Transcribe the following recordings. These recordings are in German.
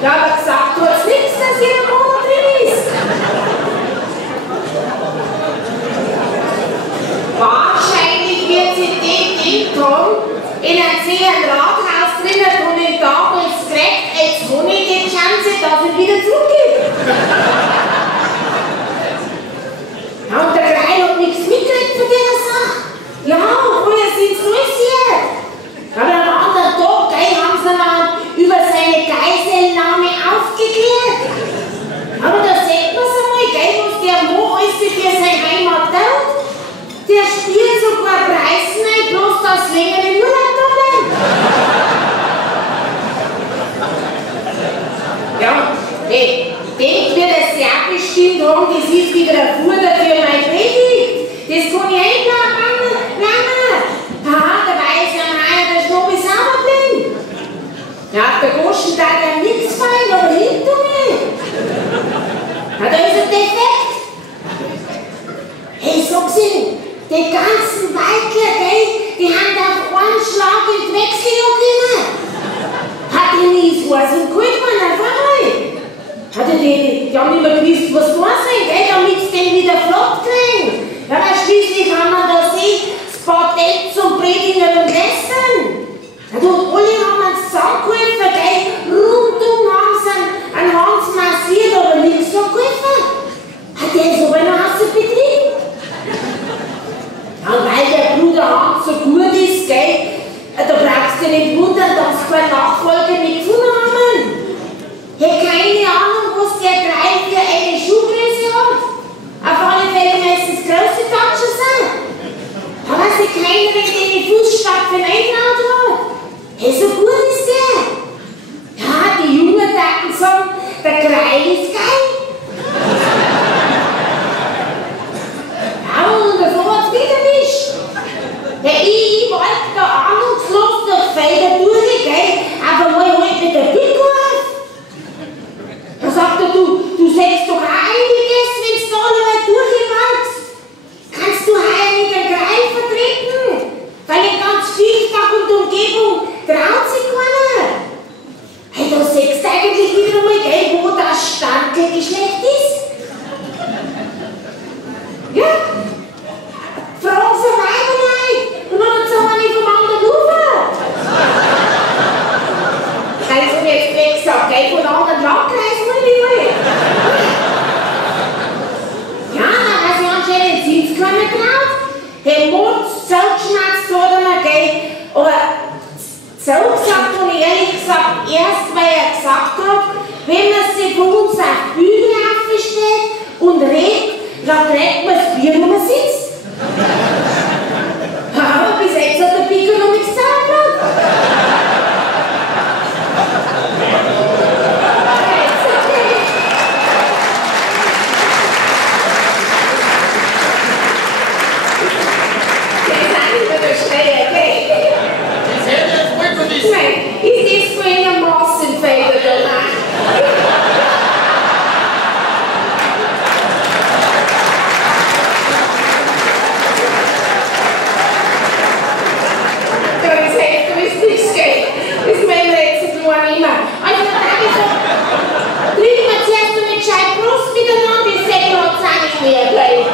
Ja, aber gesagt tut's nichts, dass ihr im Monat drin ist. Wahrscheinlich wird sie den Ton in einem sehr Rathaus drinnen und den damals gekriegt, jetzt habe ich die Chance, dass ich wieder zurückgehe. Ja, und der Greil hat nichts mitgekriegt von dieser Sache. Ja, früher sind sie interessiert. Aber am anderen Tag haben sie dann über seine Geiselnahme aufgeklärt. Aber da sieht man es einmal, was der Mann alles für seine Heimat tut. Der spielt sogar Preisen ein, bloß das längere Urlaub da bleibt. Ja, hey, denkt mir, dass sie auch bestimmt haben, das ist wieder ein Futter für mein Predigt. Das kann ich einplanen. Haha, da weiß ja mal, der Schnobi sauber bleiben. Ja, der Goschen darf ja nichts fallen, aber hinter mir. Ja, da ist ein Defekt. Hey, sag's Ihnen. Die ganzen Weitler, die haben auf einen Schlag in die Wechseljahr gekommen. Hat die nie so was und gut man auf einmal. Die haben nicht mehr gewusst, was da sind, damit sie den wieder flott kriegen. Ja, weil schließlich haben wir da sehen, das Patent zum Predigen und Lästern. Ja, und alle haben uns zusammengeholfen, rundum haben sie einen Hans massiert, aber nichts so geholfen. Hat der so einen Hass betrieben? Ja, weil der Bruder Hans so gut ist, da brauchst du nicht wundern, dass sie keine Nachfolger nicht gefunden haben. Ich habe keine Ahnung, was der Greil für eine Schuhgröße hat. Auf alle Fälle müssen es große Taschen sein. Aber sie keiner in die Fußstapfen eingetraut hat. Hey, so gut ist der. Ja, die Jungen dachten sagen, der Greil ist geil. Ja, und so hat es wieder nicht. Ja, ich wollte da ahnungslos durch Felder durch, aber mal halt mit der Pico auf. Da sagt er, du sagst doch auch einiges, wenn du da alle durchgewalzt. Kannst du heuer mit dem Greil vertreten? Weil in ganz Vielfach und Umgebung traut sich keiner. Hey, da siehst du eigentlich wieder mal, wo das Standelgeschlecht ist. Ja? Fragen Sie Weiber rein und dann sagen wir vom anderen Ufer. Nein, das habe ich jetzt nicht gesagt, von anderen Landkreisen will ich nicht. Ja, weil sie anscheinend sind es keine traut. Der Mund zugeschnatzt hat er mir, aber so gesagt habe ich ehrlich gesagt erst, weil er gesagt hat, wenn man sich von uns auf die Bühne aufstellt und redet, dann trägt man das Bier, wo man sitzt. Aber bis jetzt hat der Pico noch nichts gesagt. Nein, ist das für eine Massenfälle danach? Da ist echt, da ist nichts Geld. Das ist mein letztes Mal immer. Also da habe ich gesagt, trinken wir zuerst mal gescheit Brust miteinander, die Säcke hat es auch nicht mehr gleich.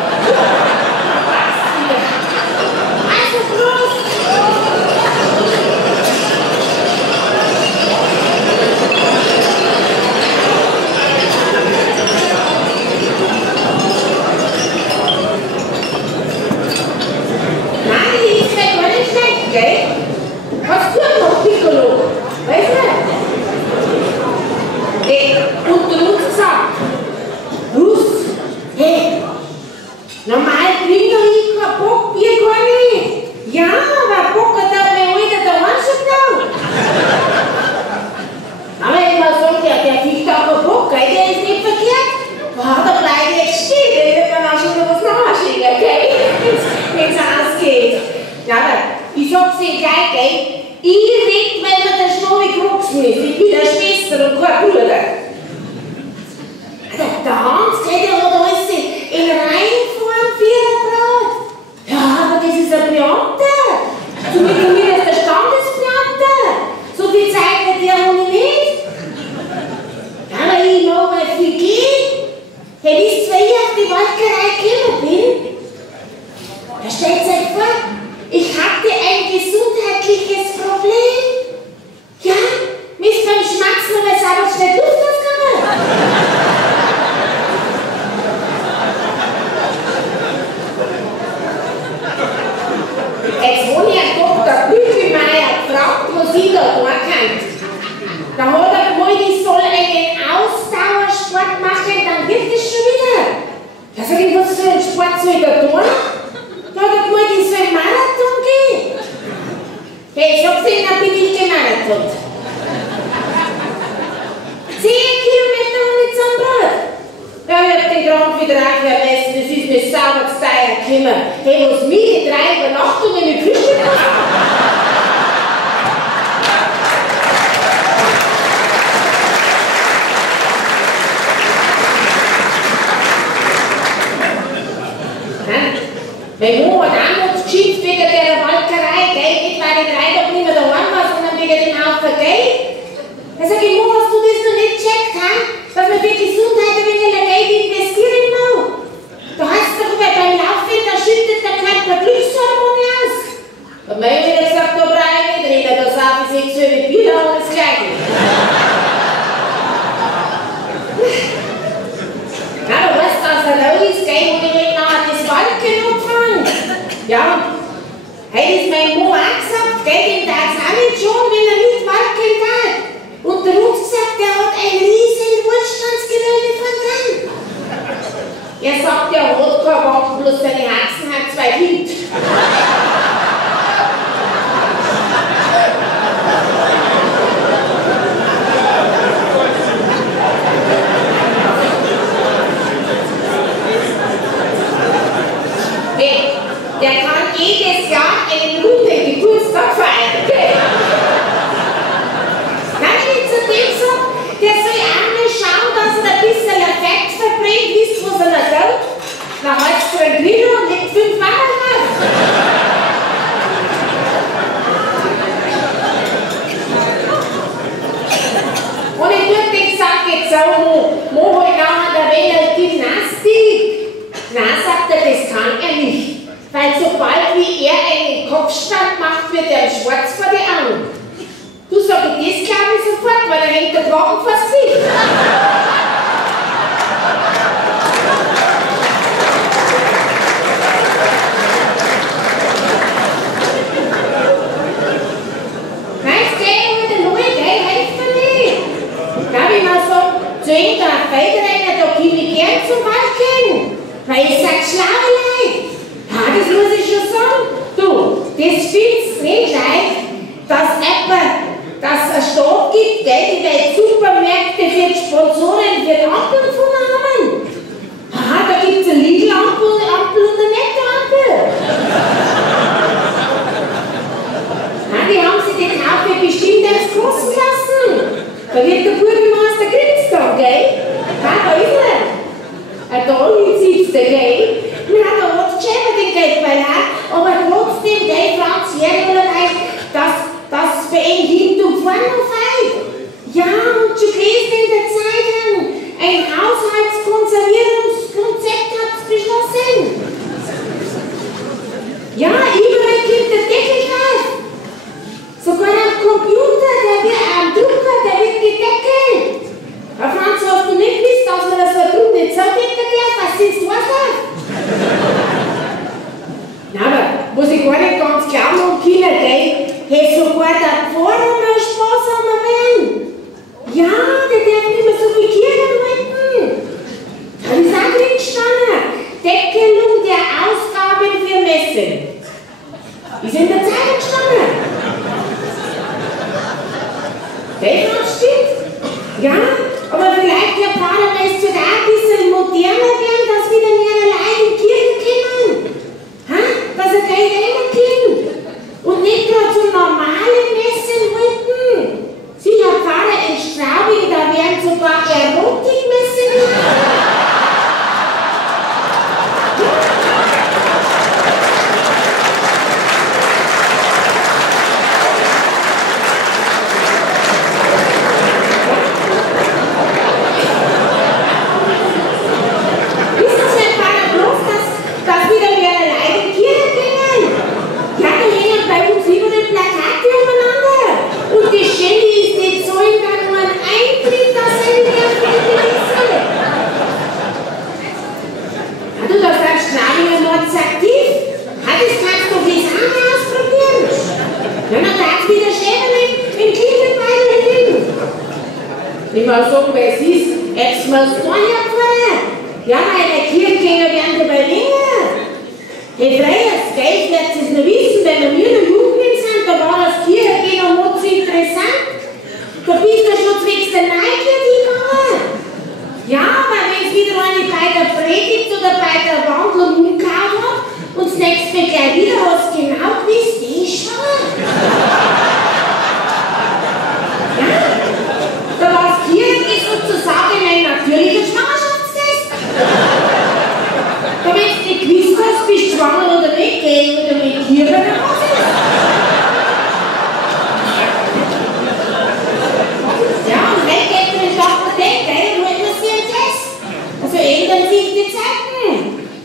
Also Brust! Gell? Hast du noch Piccolo? Weißt du? Hey, unter uns gesagt. Lust? Hey, normal kriegen wir kein Bockbier gar nicht. Ja, aber Bock hat auch mein alter daheim schon gedacht. Aber wenn man sagt, ja, der kriegt auch einen Bock, gell? Der ist nicht verkehrt. Wow, da bleibe ich jetzt stehen, der wird dann auch schon noch was nachschicken, gell? Wenn es ausgeht. Ja, aber ich sag's Ihnen gleich, gell? Ich red, weil mir der Schnobi gewachsen ist. Ich bin eine Schwester und kein Bruder. Der Hans, der hat alles in Reihenform Viererbrot. Ja, aber das ist ein Beamter. Zumindest der Standesbeamter. So viel Zeit hat der noch nicht. jetzt habe ich einen Dr. Bügelmeier gefragt, was ich da kann. Da hat er gemeint, ich soll einen Ausdauersport machen, dann wird es schon wieder. Da sag ich, was für einen Sport soll ich da tun? Da hat er gemeint, ich soll Marathon gehen. Hey, ich hab's Ihnen, dann bin ich gemarathont. 10 Kilometer und nicht zum Brot. Ja, ich hab den Krank wieder aufgemessen, das ist mir sauber zu teuer gekommen. Hey, was mir die 3 Übernachtungen mit Frühstück machen. Mein Mann hat auch noch geschimpft wegen der Walkerei, gell? Nicht weil ich 3 Tage nicht mehr daheim war, sondern wegen dem Haufen Geld. Da sag ich, Mann, hast du das noch nicht gecheckt, he? Dass man für Gesundheit ein wenig Geld investieren muss? Da heißt es doch, beim Laufen, da schüttet der Körper Glückshormone aus. Und mein Mann hat gesagt, da brauche ich nicht reden, da sage ich 6 Uhr mit Bier und das Gleiche. Na, du weißt, dass er da ist, gell? Und ich will nachher das Walken anfangen. Ja, heute ist mein Mann auch gesagt, gell, dem darf es auch nicht schon, wenn er nicht walken darf. Und der hat gesagt, der hat ein riesen Wohlstandsgewölbe von dran. Er sagt, der hat kein Wappen, bloß seine Haxen hat 2 Kind. Der kann jedes Jahr einen runden Geburtstag feiern. Kann ich nicht zu dem sagen, der soll auch mal schauen, dass er ein bisschen Fett verbrennt, wisst ihr, was er da tut? Dann heizt er einen Grill und legt 5 Mann drauf. Und ich würde gesagt, jetzt sagen, mach halt nachher der Welle Gymnastik. Nein, sagt er, das kann er nicht. Weil sobald wie er einen Kopfstand macht, wird er schwarz vor die Augen. Du sag ich, das glaube ich sofort, weil er hängt der Wagen vor das Gesicht. Nein, es geht mit der Null, gell, hilft mir nicht. Da habe ich mir so, zu irgendeiner Feldrenner, da komme ich gern zum Walken. Weil ich sag, schlaue Leute. Ja, das muss ich schon sagen. Du, das findest du nicht leicht, dass es Staat gibt, gell, die Welt Supermärkte für die Sponsoren für die Ampeln von haben. Aha, da gibt es eine Lidl-Ampel und eine Netto-Ampel. Die haben sich den Kaffee bestimmt erst kosten lassen. Da wird der Bürgermeister grinst da, gell? Da ist er. Da sitzt der, gell? Na, da hat es geschämt den Geldbeilag, aber trotzdem, gell, Franz Jährlein, das für ihn hinten und vorne noch feit. Ja, und schon gelesen in der Zeitung, ein Haushaltskonservierungskonzept hat es beschlossen. Ja, überall kommt der Deckel drauf. Sogar am Computer, am Drucker, der wird gedeckelt. Herr Franz, hast du nicht gewusst, dass man das so drum nicht so decken darf? Was sind du was? Na, aber was ich gar nicht ganz glauben und Kinder, gell, hätte sogar der Pfarrer mal Spaß an der Welt. Ja, der darf nicht mehr so viel Kirchen halten. Da ist auch drin gestanden. Deckelung der Ausgaben für Messen. Ist in der Zeitung gestanden. Das stimmt. Ja, aber vielleicht der Pfarrer müsste da ein bisschen moderner werden, dass wieder mehr Leute in die Kirche kommen. Dass er Geld reinkommt. Und nicht nur zum normalen Messen halten. Sicher Pfarrer in Straubing, da Ja, dann darf wieder schämen im Kinderbein liegen. Ich muss sagen, wer es ist, jetzt muss man ja vorne. Ja, meine Kirchgänger werden dabei länger. Hey, Freiers, gell, werdet ihr es noch wissen, weil wir noch Jugendlich sind, da war das Kirchgehen noch nicht so interessant. Da bist du schon zwecks der Neugierde hingegangen. Ja, aber wenn es wieder eine bei der Predigt oder bei der Wandlung umgehauen hat und das nächste Mal gleich wieder hast genau gewusst, die ist schwanger. Ja, da war das Kirchgehen sozusagen ein natürlicher Schwangerschaftstest. Da wenn du nicht gewusst hast, bist du schwanger oder nicht, geh wieder mit Kirche nach Hause. Ja, und wenn geht man in Sachen denkt, dann holt man sich einen Test. Also ändern sich die Zeiten.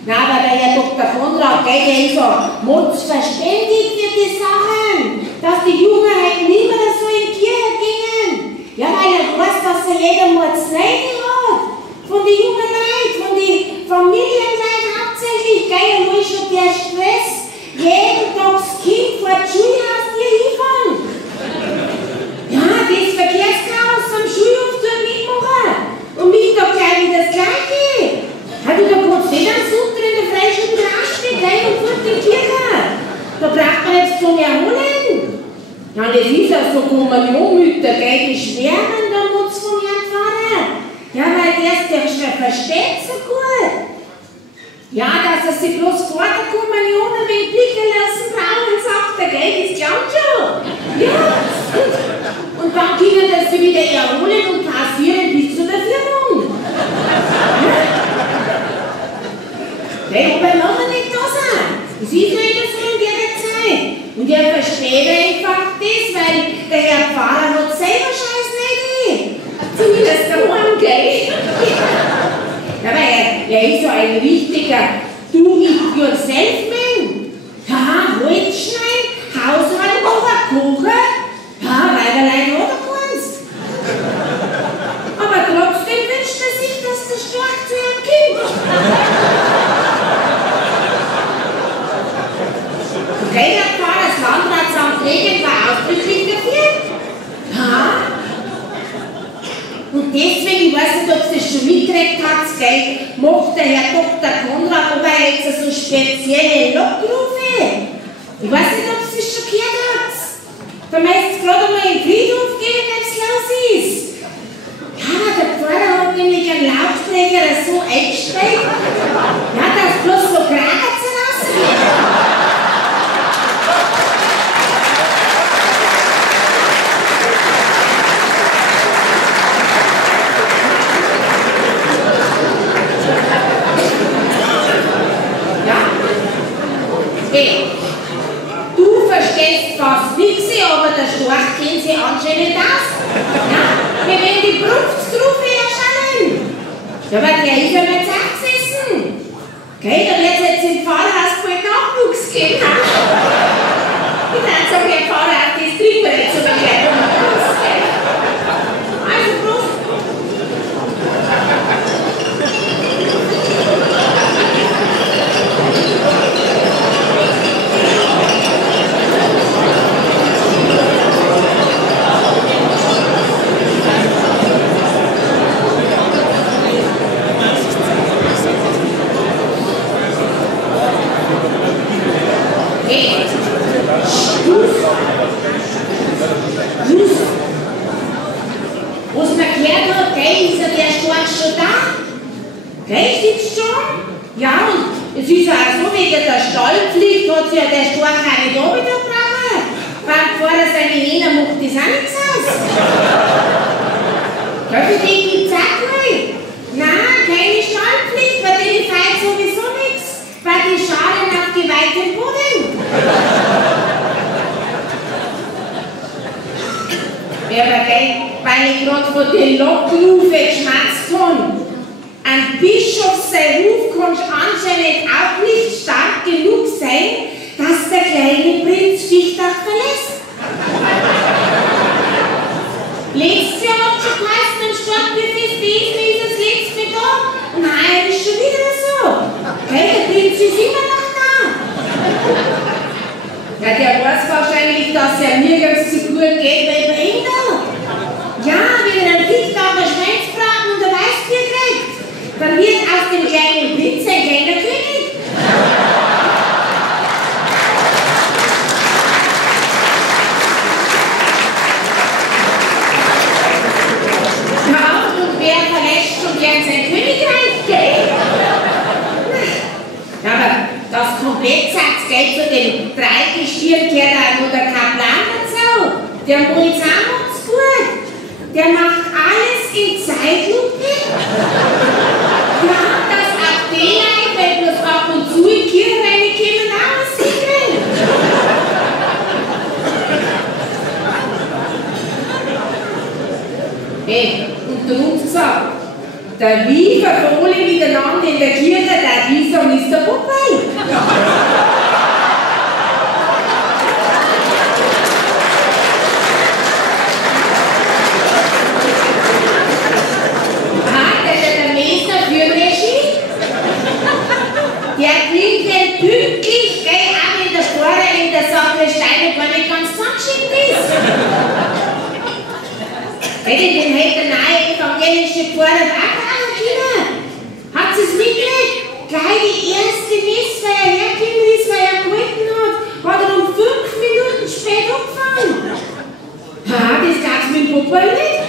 Na, aber der Herr Dr. Konrad, der ist so mutzverständig für die Sachen, dass die Jungen halt nicht mehr so in die Kirche gingen. Ja, weil er weiß, dass er jeder Mordsleute hat. Von den jungen Leuten, von den Familienleuten hauptsächlich, gell, nur ist schon der Stress, jeden Tag das Kind vor die Schulhaus dir hinfahren. Ja, das Verkehrschaos am Schulhof tut mitmachen. Und Mittag gleich wieder das Gleiche. Ja, du, da kannst nicht einen Sutter in der freien Raste gleich und fort in die Kirche. Da braucht man jetzt zum Erholen. Ja, das ist ja so Kommunionmütter, gell, die schwärmen da muss vom Herrn Pfarrer. Ja, weil der versteht so gut. Ja, dass er sich bloß vor der Kommunion ein wenig blicken lassen braucht und sagt, der Geld ist klar schon. Ja, und dann können das sie wieder erholen und passieren bis zu der Firmung. Ja. Hey, aber noch nicht da sein. Das ist leider so in der Zeit. Und er versteht einfach das, weil der Herr Pfarrer hat selber Scheiß nicht. Zumindest daheim, gell? Ja, weil er ist so ein richtiger Do-it-yourself-Man. Ja, Holz schneiden, Haushalt machen, kochen. Ja, Weiberlein oder Kunst. Aber trotzdem wünscht er sich, dass der Storch zu ihrem Kind. Okay, der Pfarrer, das Landratsamt Regen war ausdrücklich dafür. Ja. Und deswegen, ich weiß nicht, ob ihr das schon mitgekriegt habt, gell, macht der Herr Dr. Konrad aber jetzt so spezielle Lockrufe. Ich weiß nicht, ob ihr das schon gehört habt. Da müsst ihr gerade einmal in den Friedhof gehen, wenn es los ist. Ja, der Pfarrer hat nämlich einen Lautsprecher so eingestellt, ja, dass bloß so Kratzen rausgeht. Hey, du verstehst fast nichts, aber der Storch kennt sie anscheinend aus. Ja, wir werden die Brunftgruppe erscheinen. Ja, aber der ist ja nicht gesessen. Okay, dann wird es jetzt im Pfarrhaus bald Nachwuchs geben. Ich kann sagen, der Pfarrer hat das Trinkbrett zur Begleitung. Also, Prost. Was man gehört hat, gell, ist ja der Storch schon da. Gell, sitzt schon? Ja, und es ist ja auch so, wegen der Stallpflicht hat sich ja der Storch auch nicht runtergebracht. Beim Pfarrer seine Hähner macht das auch nichts aus. Ja, für den gibt's auch nicht. Nein, keine Stallpflicht, bei denen fällt sowieso nichts. Weil die scharen auf geweihtem Boden. Ja, aber gell, weil ich gerade von den Lockrufen geschmatzt habe. Ein Bischof, sein Ruf kann anscheinend auch nicht stark genug sein, dass der kleine Prinz Stichtag verlässt. Letztes Jahr hat schon geheißen, am Stadtbefest Besen ist das letzte da und heuer ist schon wieder so. Gell, der Prinz ist immer noch da. Ja, der weiß wahrscheinlich, dass es ja nirgends so gut geht wie bei ihm da. Ja, wenn er einen Fichtager Schweinsbraten und ein Weißbier kriegt, dann wird aus dem kleinen Prinz ein kleiner König. Ja, und wer verlässt schon gern sein Königreich, gell? Ja, aber das Komplettsatzgeld zu den 3 Gestirn gehört auch nur der Kaplan dazu. Der Moritz auch macht's gut. Der macht alles in Zeitlupe. Ja, dass auch die Leute, wenn bloß ab und zu in die Kirche reinkommen, auch was singen. Hey, unter uns gesagt, der Wiefer von alle miteinander in der Kirche, der Wiefer ist der Popeye. Der klingt denn pünktlich, gell, auch wenn der Pfarrer in der Sakristei gar nicht ganz zusammengeschickt ist. Hätte den der neue evangelische Pfarrer auch können. Hat sie es mitgekriegt? Gleich die erste Messe, weil er hergekommen ist, weil er gehalten hat er um 5 Minuten spät angefangen. Ha, das gab's mit dem Papa nicht.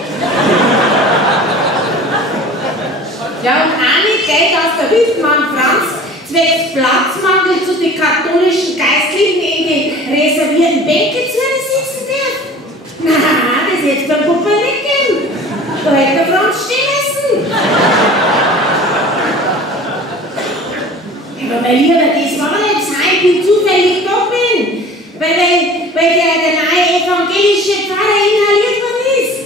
Ja, und auch nicht, gell, dass der Hüftmann Franz zwecks Platzmangel zu den katholischen Geistlichen in den reservierten Bänken zu sitzen darf. Na, das hätte beim Papa nicht gegeben. Da hätte der Franz stehen müssen. Aber mein Lieber, das war nicht sein, ich bin zufällig da bin. Weil der neue evangelische Pfarrer inhaliert worden ist.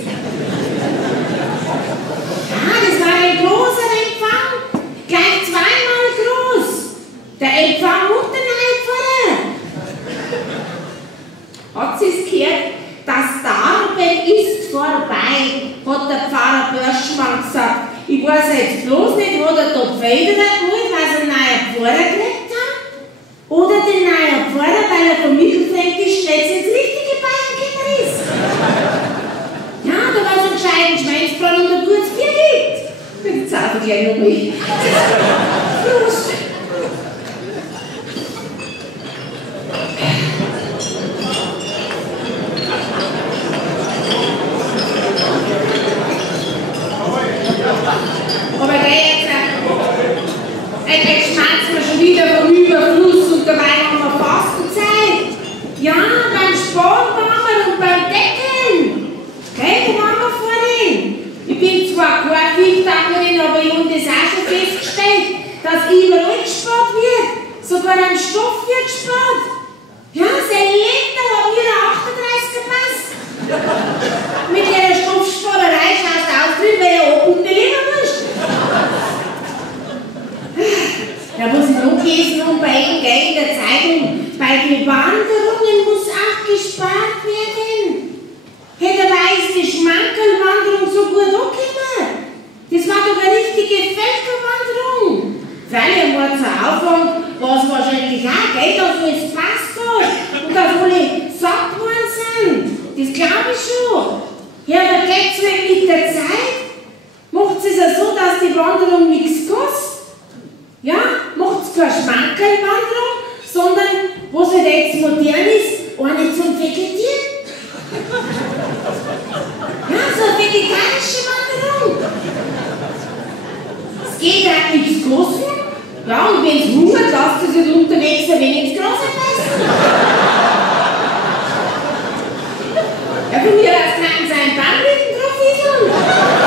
Ja, das war ein großer Empfang. Gleich zweimal groß. Der Empfang und der neue Pfarrer. Hat sie es gehört? Das Darben ist vorbei, hat der Pfarrer Börschmann gesagt. Ich weiß jetzt bloß nicht, wo der Topf federt muss, weil sie einen neuen Pfarrer gekriegt haben. Oder den neuen Pfarrer, weil er vom Mittelfränkisch jetzt ins richtige Bayern gekommen ist. Ja, da war so ein gescheiten Schweinsbraten und ein gutes Bier gibt. Jetzt sage ich gleich noch mal. Prost! Aber jetzt schmerzt wir schon wieder vom Überfluss und dabei haben wir Fastenzeit. Ja, beim Sparwaren und beim Deckeln. Hey, wo waren wir vorhin? Ich bin zwar keine Fichtagerin, aber ich habe das auch schon festgestellt, dass überall gespart wird. Sogar am Stoff wird gespart. Ja, sein Liter hat wieder 38 gepasst. Mit der Stoffsparerei schaust du aus drin, weil er oben belegen musst. Da muss ich noch lesen und bei Ihnen in der Zeitung, bei den Wanderungen muss auch gespart werden. Hätte der weiße Schmankerlwanderung so gut angekommen. Das war doch eine richtige Völkerwanderung. Freilich war es ein Aufwand, was wahrscheinlich auch, gell, dass alles passt hat und dass alle satt worden sind. Das glaube ich schon. Ja, aber geht es nicht mit der Zeit? Macht es ja so, dass die Wanderung nichts kostet? Ja, macht es keine Schmankerlwanderung, sondern, was halt jetzt modern ist, eine zum Vegetieren. Ja, so eine vegetarische Wanderung. Es geht auch nichts kosten. Ja, und wenn es hungert, lasst es sich unterwegs ein wenig ins Gras essen. Ja, von mir aus kann es ein Baumrücken drauf ist.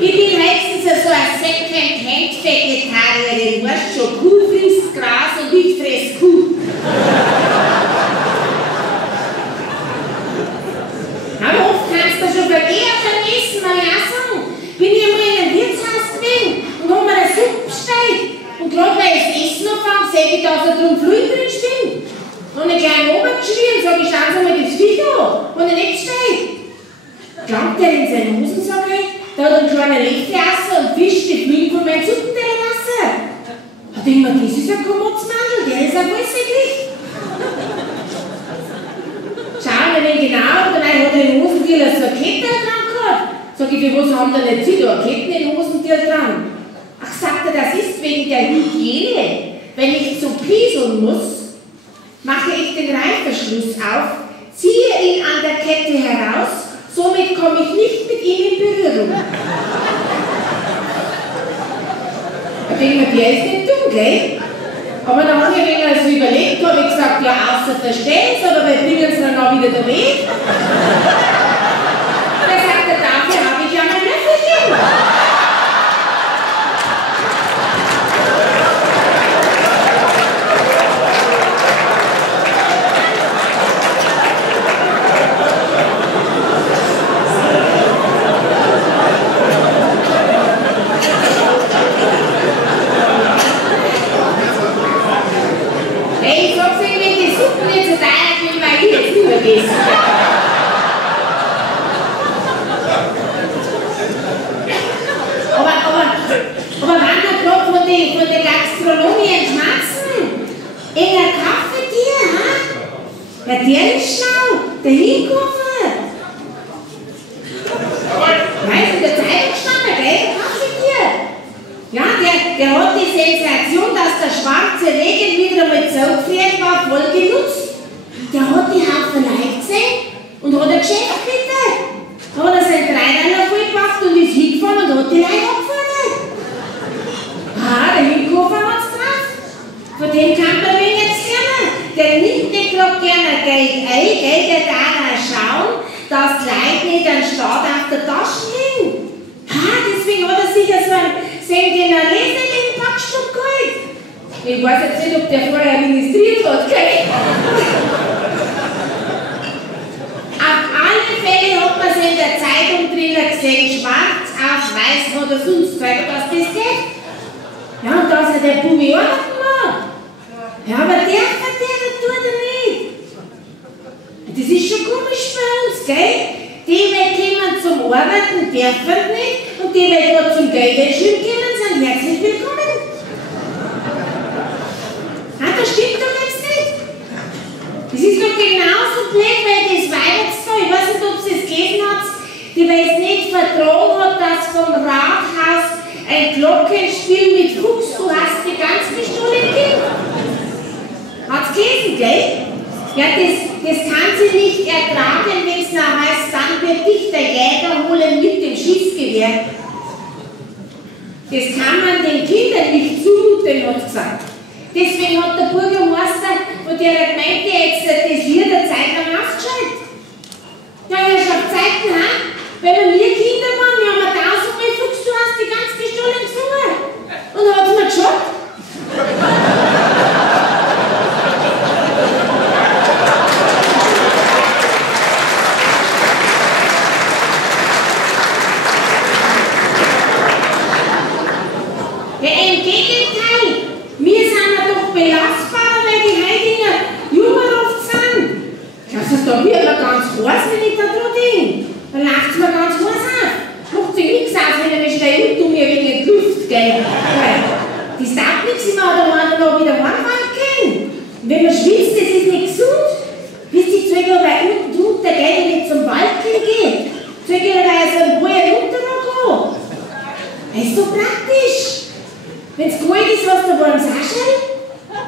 Ich bin höchstens so eine Second-Hand-Vegetarierin, weißt du schon, Kuh frisst Gras und ich fress Kuh. Aber oft kannst du schon Verkehr vergessen, mal ja sagen. Bin ich einmal in einem Wirtshaus gewesen und hab mir eine Suppe bestellt. Und gerade weil ich das Essen anfange, sehe ich, dass da drum Fluid drin stimmt. Und einen kleinen Ober geschrien und sage, ich schauen Sie mal das Viech an, und er nicht steht. Klammt er in seine Hosen, sage ich, da hat er einen kleinen Lechterasser und fischt die Flügel von meinem Suppentellerwasser. Da denke ich mir, das ist ein Komodsmandel, der ist ein Wollsäcklich. Schauen wir den genau, und dann hat er in den Hosentierl so eine Kette dran gehabt. Sag ich, für was haben denn nicht Sie da eine Kette in den Hosentierl dran? Ach, sagt er, das ist wegen der Hygiene. Wenn ich zum Pieseln muss, mache ich den Reißverschluss auf, ziehe ihn an der Kette heraus, somit komme ich nicht mit ihm in Berührung. Ich denke mir, der ist nicht dumm, gell? Aber dann habe ich ein wenig so überlegt, habe ich gesagt, ja, außer verstehen Sie, aber wir bringen es dann auch wieder da weg. Da sagt er, dafür habe ich ja mein Löffelchen. Ich sag's Ihnen, wenn die Suppen nicht so teuer sind, weil ich jetzt nicht mehr gegessen habe. Aber wenn wir gerade von den Gastronomien schmatzen, in der Kaffeetier, ha? Ja, der ist schlau, der Hinkofer. Weißt du, in der Zeitung stand, gell, der Kaffeetier. Ja, der hat die Sensation, dass der schwarze Regen wieder einmal zurückfährt, war voll genutzt. Der hat die Haufelei gesehen und hat ein Geschäft bitte. Da hat er seinen Dreirad vollgebracht und ist hingefahren und hat die Leute abgefordert. Ah, der Hinkofer hat's drauf. Von dem kann man wenig jetzt lernen. Der nimmt nicht gerade gerne Geld ein, gell, der darf auch schauen, dass die Leute nicht einen Staat auf der Tasche liegen. Ah, deswegen hat er sicher so einen Sentinelese in den Packstück geholt. Ich weiß jetzt nicht, ob der vorher ministriert hat, gell? Auf alle Fälle hat man es in der Zeitung drinnen gesehen, schwarz auf weiß hat er sonst gezeigt, dass das geht. Ja, und dass er der Bubi arbeiten mag. Ja, aber der tut er nicht. Das ist schon komisch bei uns, gell? Die, die kommen zum Arbeiten, dürfen nicht, und die, die dort zum Geld schön kommen, sind herzlich willkommen. Ah, das stimmt doch jetzt nicht. Das ist doch genauso blöd, weil das Weihnachtstor, ich weiß nicht, ob Sie es gelesen habt, die weil es nicht vertragen hat, dass vom Rathaus ein Glockenspiel mit Fuchs, du hast die ganz gestohlen Kind. Hat's gelesen, gell? Ja, das kann sie nicht ertragen, wenn es noch heißt, dann wird dich der Jäger holen mit dem Schießgewehr. Das kann man den Kindern nicht zumuten, hat gesagt. Deswegen hat der Bürgermeister von der Gemeinde jetzt das Lied der Zeit lang ausgeschaltet. Ja, Herrschaft Zeiten, ha? Wenn wir Kinder waren, wir haben 1000-mal Fuchs, du hast die ganz gestohlen gesungen. Und dann hat es mir geschaut. Ja, im Gegenteil, wir sind ja doch belastbarer, weil die Heidinger jünger oft sind. Das ist da wird mir ganz heiß, wenn ich da dran denke. Dann läuft es mir ganz heiß auf. Macht sich nichts aus, wenn ich mich schnell und mir wegen der Luft, gell? Das taugt nichts, wenn man da noch wieder heimfahren kann. Wenn man schwitzt, das ist nicht gesund. Wisst ihr, soll ich aber unten drunter, gell, wenn ich zum Wald gehe? Soll ich aber so einen hohen runter noch gehen? Das ist so praktisch. Wenn es kalt ist, hast du warmes Aschel.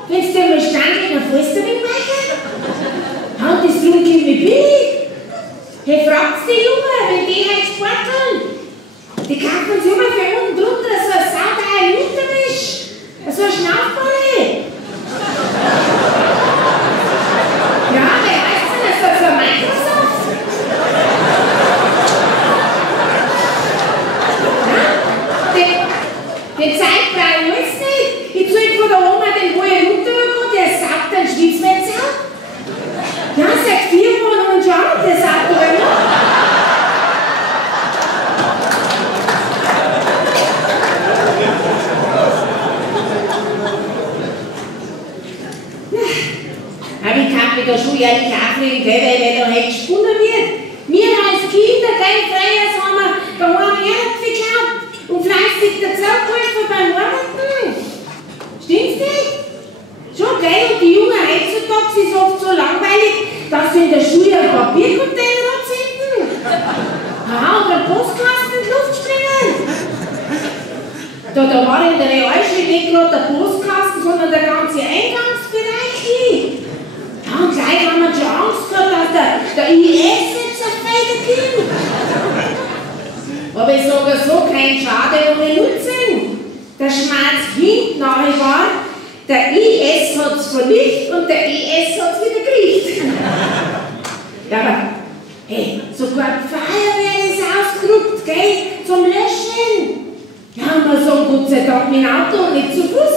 Wenn es dir mal standlich, dann fällst du nicht weiter. Ja, und das trinke ich mir billig. Hey, fragt's die Jungen, wenn die halt sporteln. Die kaufen sich immer für unten drunter so ein sauteure Untermisch. So eine Schnaufballe. Ja, wer heißt denn das? So ein Microsoft. Ja, mich da schon ehrlich aufregen, gell, weil da halt gesponnen wird. Wir als Kinder, gell, früher haben wir daheim Erd geglaubt und fleißig dazugeholfen beim Arbeiten. Stimmt's nicht? Schon, gell, und die Jungen heutzutage sind oft so langweilig, dass sie in der Schule ein Papiercontainer absenden. Aha, oder Postkasten in die Luft springen. Da war in der Realschule nicht gerade der Postkasten, sondern der ganze Eingangsbereich. Ja, und gleich haben wir schon Angst gehabt, dass der IS jetzt auf beide kommt. Aber ich sage so, kein Schade ohne Nutzen. Der Schmerz hinten nachher war, der IS hat es vernichtet und der IS hat es wieder gekriegt. Ja, aber, hey, sogar die Feuerwehr ist ausgerückt, gell, zum Löschen. Ja, wir sagen Gott sei Dank mit dem Auto und nicht zu Fuß.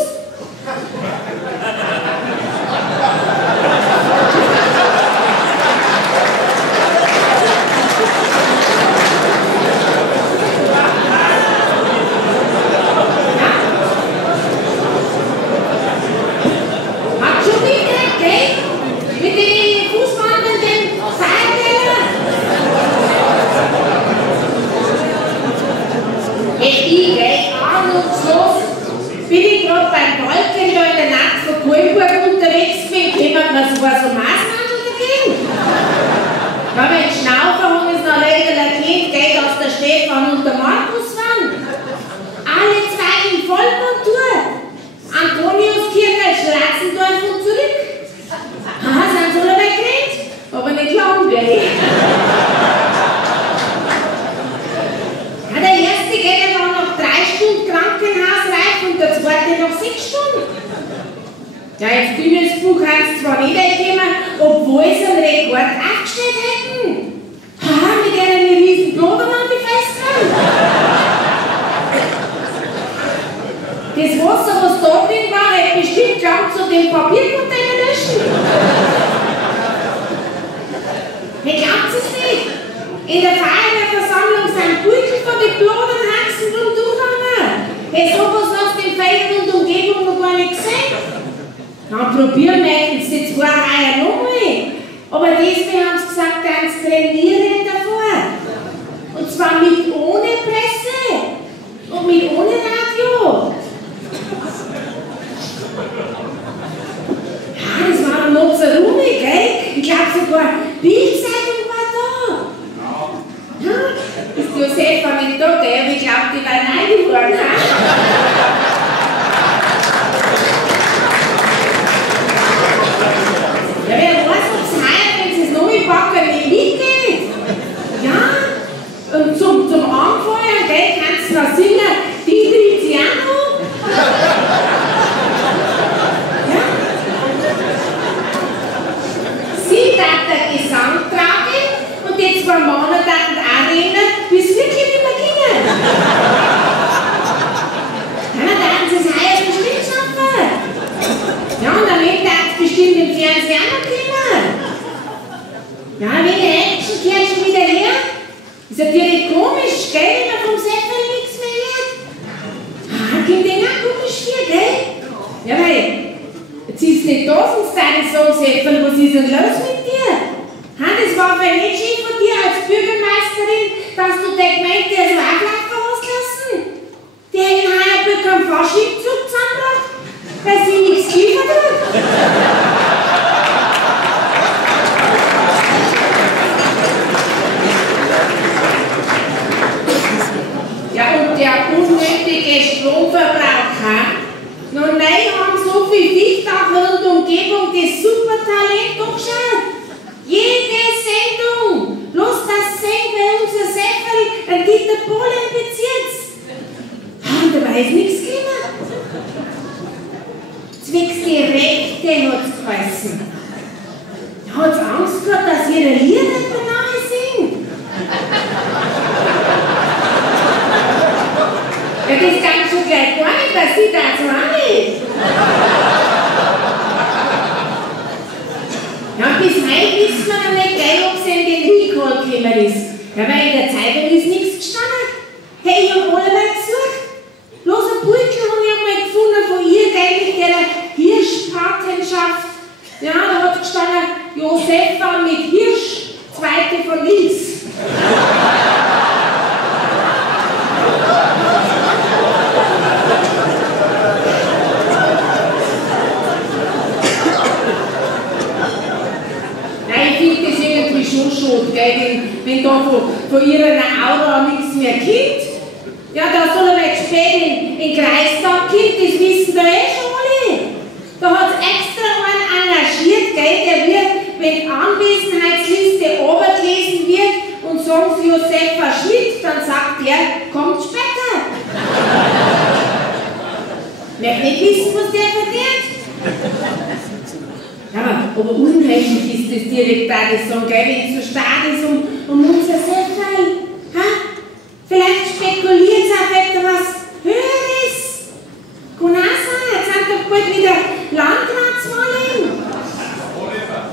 Hat schon mitgekriegt, gell? Mit den Fußwandernden Feuerwehren. Ich, gell, ahnungslos, bin ich gerade beim Balken da in der Nacht von Kulmburg unterwegs bin, kümmert man sogar so Maßnahmen dagegen. Ja, wenn Schnaufer haben es noch leider erklärt, gell, dass der Stefan und der Markus waren. Alle zwei in Vollmontur. Antoniuskirche, Schratzendorf und zurück. Aha, sind sie alle weggerannt, aber nicht lang, gell. Ja, der erste geht ja noch 3 Stunden krankenhausreif und der zweite noch 6 Stunden. Ja, jetzt dünnes Buch heißt zwar nicht eingekommen, obwohl sie einen Rekord aufgestellt hätten. Ha, mit einer riesen Bloden an die Festland. Das Wasser, was da drin war, hätte bestimmt gelangt zu dem Papiercontainer löschen. Wie glaubt es nicht? In der Feuerwehrversammlung sind Beutel von den Blodenhaxen rundumgegangen. Hey, sowas hast du in Feld und Umgebung noch gar nicht gesehen. Dann probieren wir jetzt die 2 Reihen nochmal. Aber diesmal haben sie gesagt, ganz trainieren davor. Und zwar mit ohne Presse und mit ohne Radio. Ja, das war noch so ruhig, gell? Ich glaube sogar, Bildzeitung war da. Ja, ist die Josefa nicht da, gell? Aber ich glaube, die war reingeworden. Ja, wer weiß, ob es heuer, wenn sie es noch mitpacken, nicht mitgeht. Ja, und zum Anfeuern, gell, kannst du noch singen, die Triziano. Ja. Sie darf der Gesang tragen und die 2 Männer dürfen auch rennen, bis es wirklich nicht mehr gingen. Ja, dann werden sie es heuer bestimmt schaffen. Ja, und damit darf es bestimmt im Fernsehen auch noch kommen. Ja, welche Action kehrt schon wieder her? Ist natürlich komisch, gell, wenn man vom Seffel nichts mehr hört. Ah, kommt denen auch komisch vor, gell? Ja, weil, jetzt ist nicht da, sonst sagen sie so, Seffel, was ist denn los mit dir? Ha, das war vielleicht nicht schön von dir als Bürgermeisterin, dass du die Gemeinde so auch gleich rauslassen. Die haben heuer Bürger am Faschingzug zusammengebracht, weil sie nichts geliefert hat. Ja, und der unnötige Stromverbrauch, nun nein, haben so viel Dichtacher und Umgebung das super Talent durchschaut. Jede Sendung, bloß das sehen bei unser Seffel, ein Dieter Bohlen bezieht's. Und dabei ist nichts gekommen. Zwecks die Rechte hat's geheißen. Da hat's Angst gehabt, dass ihre Lieder nicht mehr nahe sind. Ja, das kann schon gleich gar nicht, weil sie das auch nicht. Ja, bis heute wissen wir noch nicht gleich, ob sie in den Recall gekommen ist. Ja, weil in der Zeitung ist nichts gestanden. Hey, ich hab alle mal gesucht. Bloß ein Beutel habe ich einmal gefunden von ihr, gell, mit der Hirschpatenschaft. Ja, da hat gestanden, ja, von ihrer Aura nichts mehr kommt. Ja, da soll er jetzt spät in den Kreistag kommen, das wissen da eh schon alle. Da hat es extra einen engagiert, gell, der wird, wenn die Anwesenheitsliste obergelesen wird und sagt Josefa Schmidt, dann sagt der, kommt später. Ich möchte nicht wissen, was der verdient. Ja, aber unheimlich ist das direkt da, das sagen, gell, wenn es so stark ist um unser Sefferl. Vielleicht spekuliert es auf etwas Höheres. Kann auch sein, jetzt sind doch bald wieder Landratswahlen.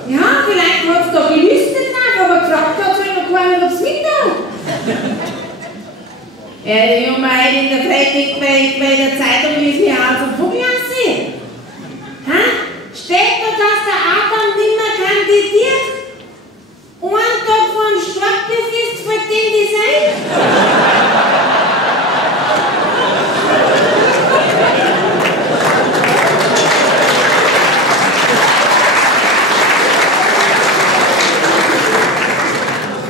Ja, vielleicht hat es da gelüstet, aber gefragt hat es noch keiner, ob es mittag. Ja, die haben heute in der Freitag bei der Zeitung lesen, ja, zum Vogelassi. Steht da, dass der Adam nicht mehr kandidiert? Einen Tag vor dem Startbefest fällt dem das ein?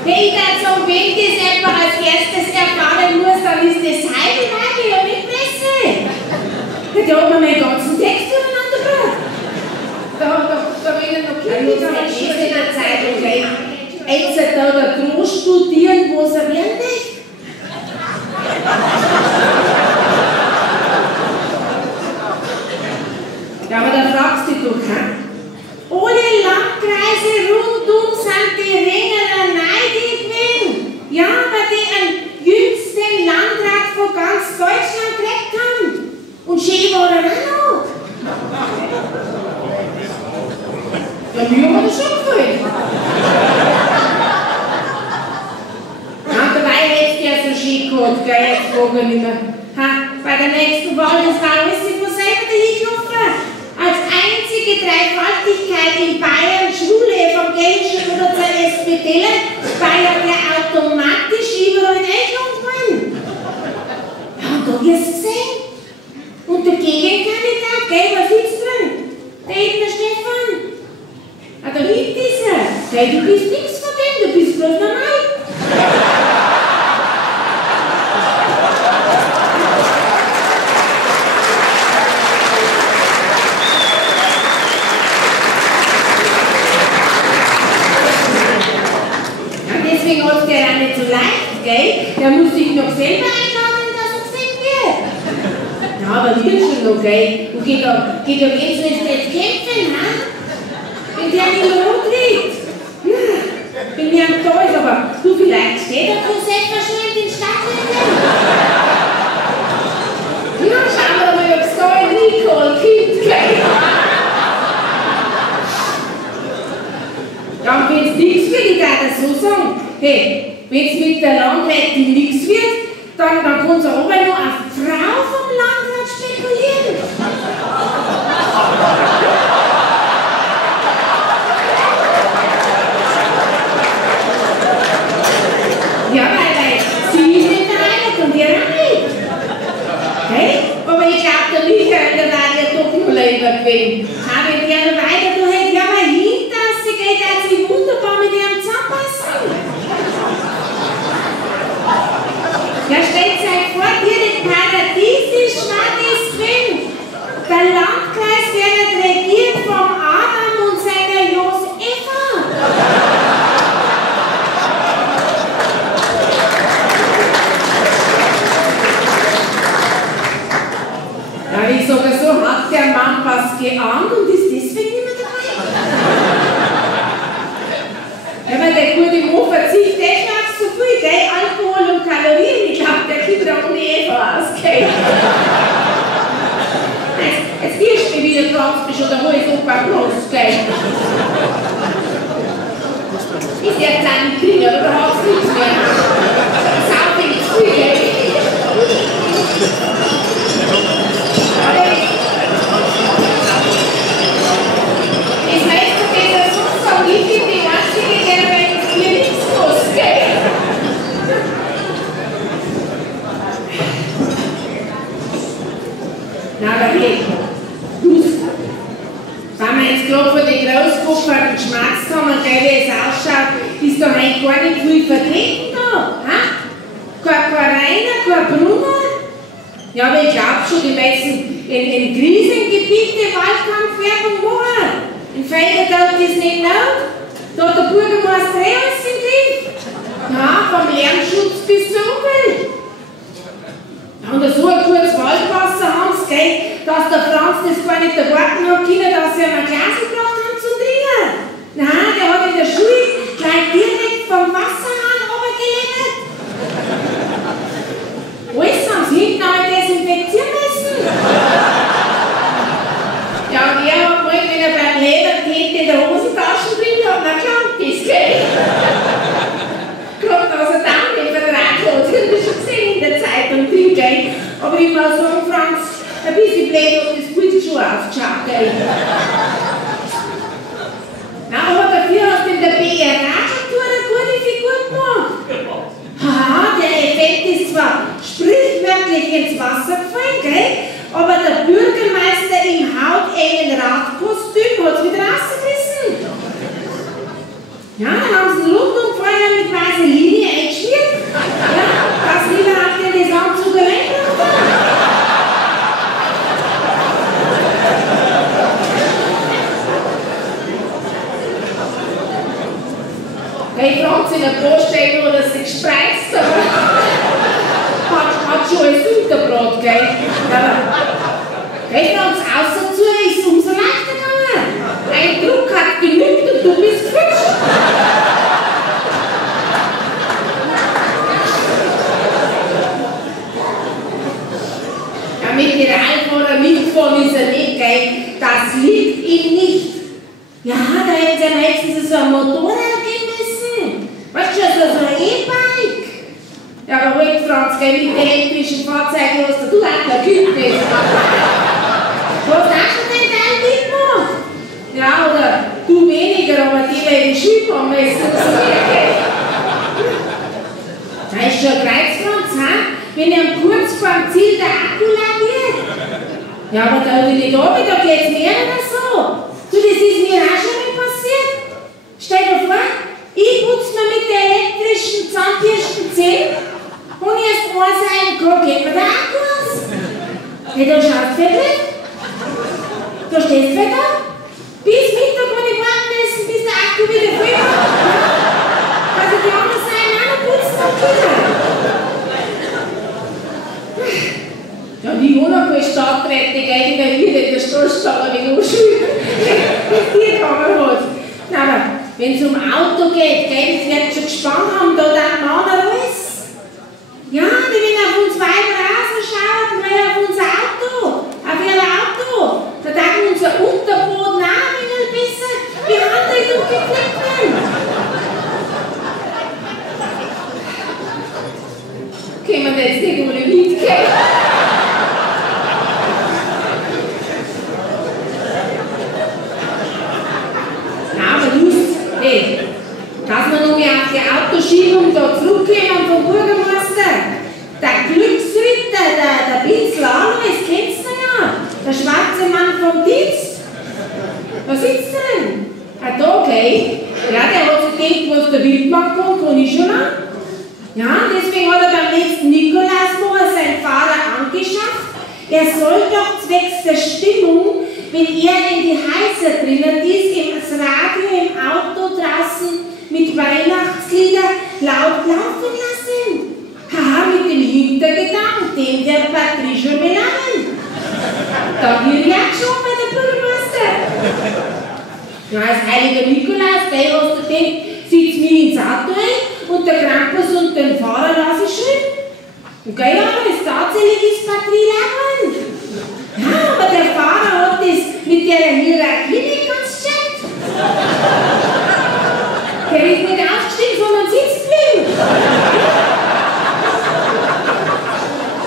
Hey, ich würde sagen, wenn das jemand als erstes erfahren muss, dann ist das Heidelweide ja nicht Presse. Da hat man meinen ganzen Text durcheinander gebracht. Da will ich noch Kinder, da ist schon in der Zeitung gleich. Jetzt da groß studieren, wo sie werden nicht. Ja, aber da fragst du doch, alle Landkreise rundum sind die Ringerer neidig gewesen. Ja, weil die einen jüngsten Landrat von ganz Deutschland gekriegt haben. Und schön war er auch noch. Ja, mir hat das schon gefallen. Ja, dabei hättest du ja so schön gehabt, gell, jetzt frage ich nicht mehr. Bei der nächsten Wahl, das war alles von selber dahin gelaufen. Als einzige Dreifaltigkeit in Bayern, Schwule, Evangelische oder zur SPDler, Bayern ja automatisch überall in England wollen. Ja, und da wirst du sehen. Und der Gegenkandidat, gell, was ist drin? Der Edler Stefan. Ah, da hinten ist er. Gell, du bist nichts von dem, du bist bloß normal. Deswegen hat es der auch nicht so leicht, gell? Der muss sich noch selber einladen, dass er gesehen wird. Ja, aber wird schon noch, gell? Und geht da jetzt nicht kämpfen, wenn der nicht rot liegt. Ja, wenn der da ist, aber du, vielleicht steht der Josefa schon in den Stadträten. Ja, schauen wir mal, ob es da in Nicole kommt, gell? Ja, und wenn es nichts wird, ich darf das so sagen. Hey, wenn es mit der Landrätin nichts wird, dann kann sie aber noch eine Frau vom Landrat spekulieren. Ja, weil sie ist nicht verheiratet und ihr auch nicht. Hey? Aber ich glaube, der Michael, der war ja doch nur lieber gewesen. Wenn der noch weiter da hätte, ja, weil hinter sie geht, hat sie wunderbar mit ihrem zusammenpassen. Ja, stellt euch vor, direkt paradiesisch war das drin. Der Landkreis wird regiert vom Adam und seiner Josefa. Ja, ich sage so, hat der Mann was geahnt und ist deswegen nicht mehr dabei? Ja, weil der gute Mo verzichtet echt auf so viel, gell? Alkohol und Kalorien, ich glaube, der kommt da ohne Eva aus, gell? Jetzt wirst du mich wieder, fragst mich, oder hol ich Opa bloß, gell? Ist der kleine Finger, oder hast du nichts mehr? Sau bin ich viel, gell? Das heißt, du gehst ja so sagen, ich bin die Einzige, der bei dir nichts muss, gell? Na, aber hey, wenn wir jetzt gerade von den Großkopferten geschmatzt haben, gell, wie es ausschaut, ist da heute gar nicht viel vertreten da. Reiner, kein Brunner. Ja, aber ich glaub schon, die müssen in Krisengebieten Wahlkampfwerbung machen. In Felder tut das nicht laut. Da hat der Bürgermeister alles im Griff. Ja, vom Lärmschutz bis zur Umwelt. Ja, und so ein kurzes Waldwasser haben sie, gell, dass der Franz das gar nicht erwarten hat können, dass sie ein Glas gebracht haben zum Trinken. Nein, der hat in der Schule gleich direkt vom Wasserhahn runtergelenkt. Alles haben sie hinten alle desinfizieren müssen. Ja, und er hat mal, wenn er beim Lebertät in der Hosentasche drin hat, na klar, das geht. Gerade dass er dann den Vertrag hat, das hast du schon gesehen in der Zeitung drin, gell. Aber ich muss sagen, Franz, ein bisschen blöd hat das Bild schon aufgeschaut, gell. Na, aber dafür hast du in der BR-Agentur eine gute Figur gemacht. Haha, der Effekt ist zwar sprichwörtlich ins Wasser gefallen, gell? Aber der Bürgermeister im hautengen Radkostüm hat es wieder rausgerissen. Ja, dann haben sie einen Rundumfeuer mit weißer Linie eingeschmiert. Ja, dass niemand den das Anzug wegmacht hat. Ich frage sie in der Vorstellung, oder sie gespreizt, aber hat schon alles Unterbrot, gell? Wenn uns außer zu ist es umso leichter gegangen. Ein Druck hat genügt und du bist futsch. Ja, mit der Einfahrer mitfahren ist er nicht, gell? Das liegt ihm nicht. Ja, da hätten sie am nächsten so ein Motorrad geben müssen. Weißt du, so ein E-Bike. Ja, aber heute, Franz, gell, mit den elektrischen Fahrzeugen hast du auch kein Kind nicht. Du hast auch schon den Teil mitgemacht. Ja, oder du weniger, aber die, die die Schule haben müssen, so weitergehen. Das ist schon ein Kreuz, Franz, he? Wenn er kurz vor dem Ziel der Akku leer wird. Ja, aber da will ich da wieder, da geht's mehr oder so. Du, das ist mir auch schon mal passiert. Stell dir vor, ich putze mir mit der elektrischen Zahnbürsten Zähne und erst eins reingekommen, geht mir der Akku aus. Hey, da schaust du wirklich. Da stehst du wieder. Bis Mittag, wenn ich warten müssen, bis der Akku wieder voll war. Also die anderen Seiten auch noch putzen und Kinder. Ja, die Monaco ist Stadträtin, gell, in der Hütte, der Stoßstall, wegen Unschuld, bis die gekommen hat. Nein, aber wenn es um Auto geht, gell, das wird schon gespannt haben, da der Mann alles. Ja, die will auf uns Weiber rausschauen, weil auf unser Auto, auf ihr Auto. Da darf unser Unterboden auch ein bisschen behandelt und gepflegt werden. Können wir jetzt nicht ohne mitgehen? Hey, dass wir noch mal auf die Autoschiebung da zurückkommen vom Bürgermeister. Der Glücksritter, der Pinsel Alois, kennst du ja? Der schwarze Mann vom Dienst. Was sitzt der denn? Ah, da, okay. Ja, der hat sich gedacht, was der Wildmarkt kommt, kann ich schon an. Ja, deswegen hat er beim letzten Nikolausmorgen seinen Fahrer angeschafft. Er soll doch zwecks der Stimmung, wenn er in die Häuser drinnen ist, das Radio im Auto draußen mit Weihnachtslieder laut laufen lassen. Haha, mit dem Hintergedanken, den der Patricia belangen. Da wird ja schon bei der Bürgermeister. Ja, als heiliger Nikolaus, gell, hast du gedacht, sitzt mich ins Auto ein und der Krampus und den Fahrer lasse ich schön. Und gell, aber es tatsächlich ist Patricia. Ja, aber der Fahrer hat das mit der Hierarchie nicht ganz gecheckt. Der ist nicht aufgestiegen, sondern sitzt geblieben.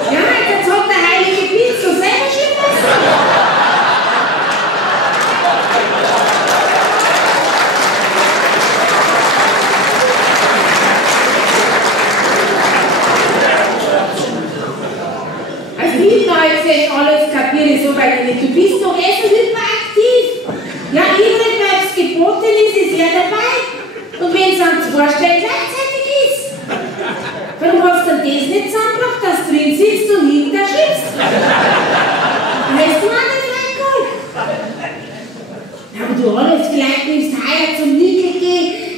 Ja, jetzt hat der heilige Pinsel selber schön lassen. Ich alles kapiere so weit nicht. Du bist doch so hyperaktiv. Ja, immer wenn es geboten ist er dabei. Und wenn es an zwei Stellen gleichzeitig ist. Warum hast du denn das nicht zusammengebracht, dass du drin sitzt und hinter schiebst? Weißt du auch nicht reingeholt? Aber du alles, vielleicht nimmst du heuer zum Nickel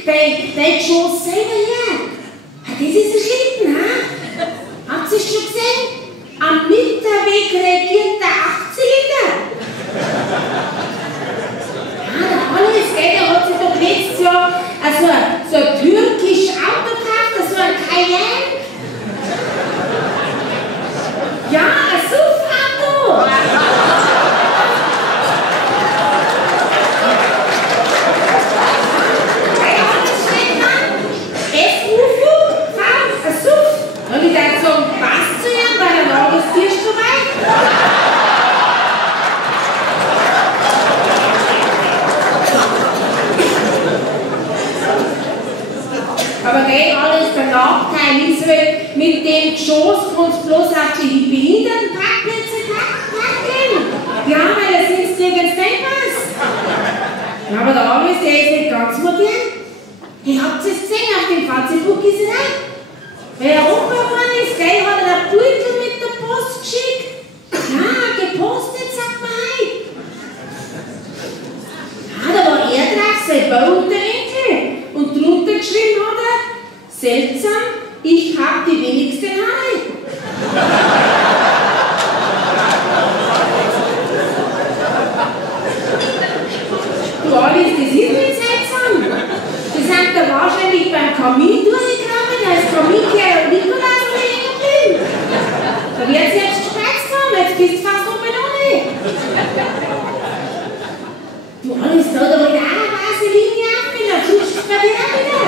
dein Geschoss selber her. Das ist ein Schlitten, ha? Habt ihr es schon gesehen? Am Mitterweg regiert der 8-Zylinder. Ja, der alles, gell, der hat sich doch letztes Jahr so ein türkisches Auto gekauft, so ein Cayenne. Ja, ein SUV-Auto. Und ich dachte so, passt zu ihm, weil er noch das Tisch so weit. Aber gell, alles der Nachteil ist, weil mit dem Geschoss kannst du bloß auf die Behindertenparkplätze packen. Ja, weil da sind sie nirgends Denkers. Ja, aber der Alois, der ist nicht ganz modern. Ihr habt es gesehen, auf dem Facebook ist er rein. Weil er umgefahren ist, gell, hat er einen Beutel mit der Post geschickt. Ja, gepostet, sagt man heim. Ja, da war er drauf, sein Bauunterwinkel. Und drunter geschrieben hat er, seltsam, ich hab die wenigsten Haare. Du Alice, das ist nicht seltsam. Die sind da wahrscheinlich beim Kamin durchgekommen, als Kaminkehrer und Nikolaus oder hängen geblieben. Da wird sie jetzt gespreizt haben, jetzt bist du fast oben ohne. Du Alice, da hat aber auch eine weiße Linie auf, dann flutscht es bei dir auch wieder.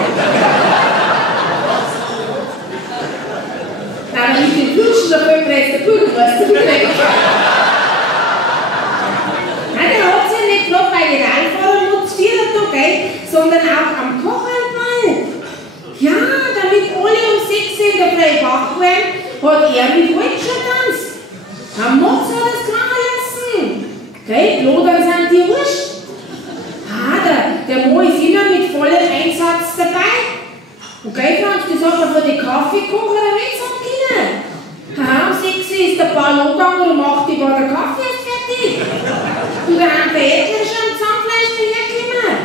Aber nicht den Flutschen, da fällt mir jetzt der Bürgermeister weg. Nein, der hat sie nicht bloß bei den Radfahrern motiviert, okay, sondern auch am Kochaltball. Ja, damit alle um 6 Uhr in der Früh wach werden, hat er mit Wald schon getanzt. Am Motz hat er es machen lassen. Okay, Lodern sind die wurscht. Der Mo ist immer mit vollem Einsatz dabei. Okay, Franz, das hat man von den Kaffeekocher nicht sagen können. Um 6 Uhr ist der Ball angegangen und um 8 Uhr war der Kaffee erst fertig. Und da haben die Ädler schon am Zahnfleisch dahergekommen.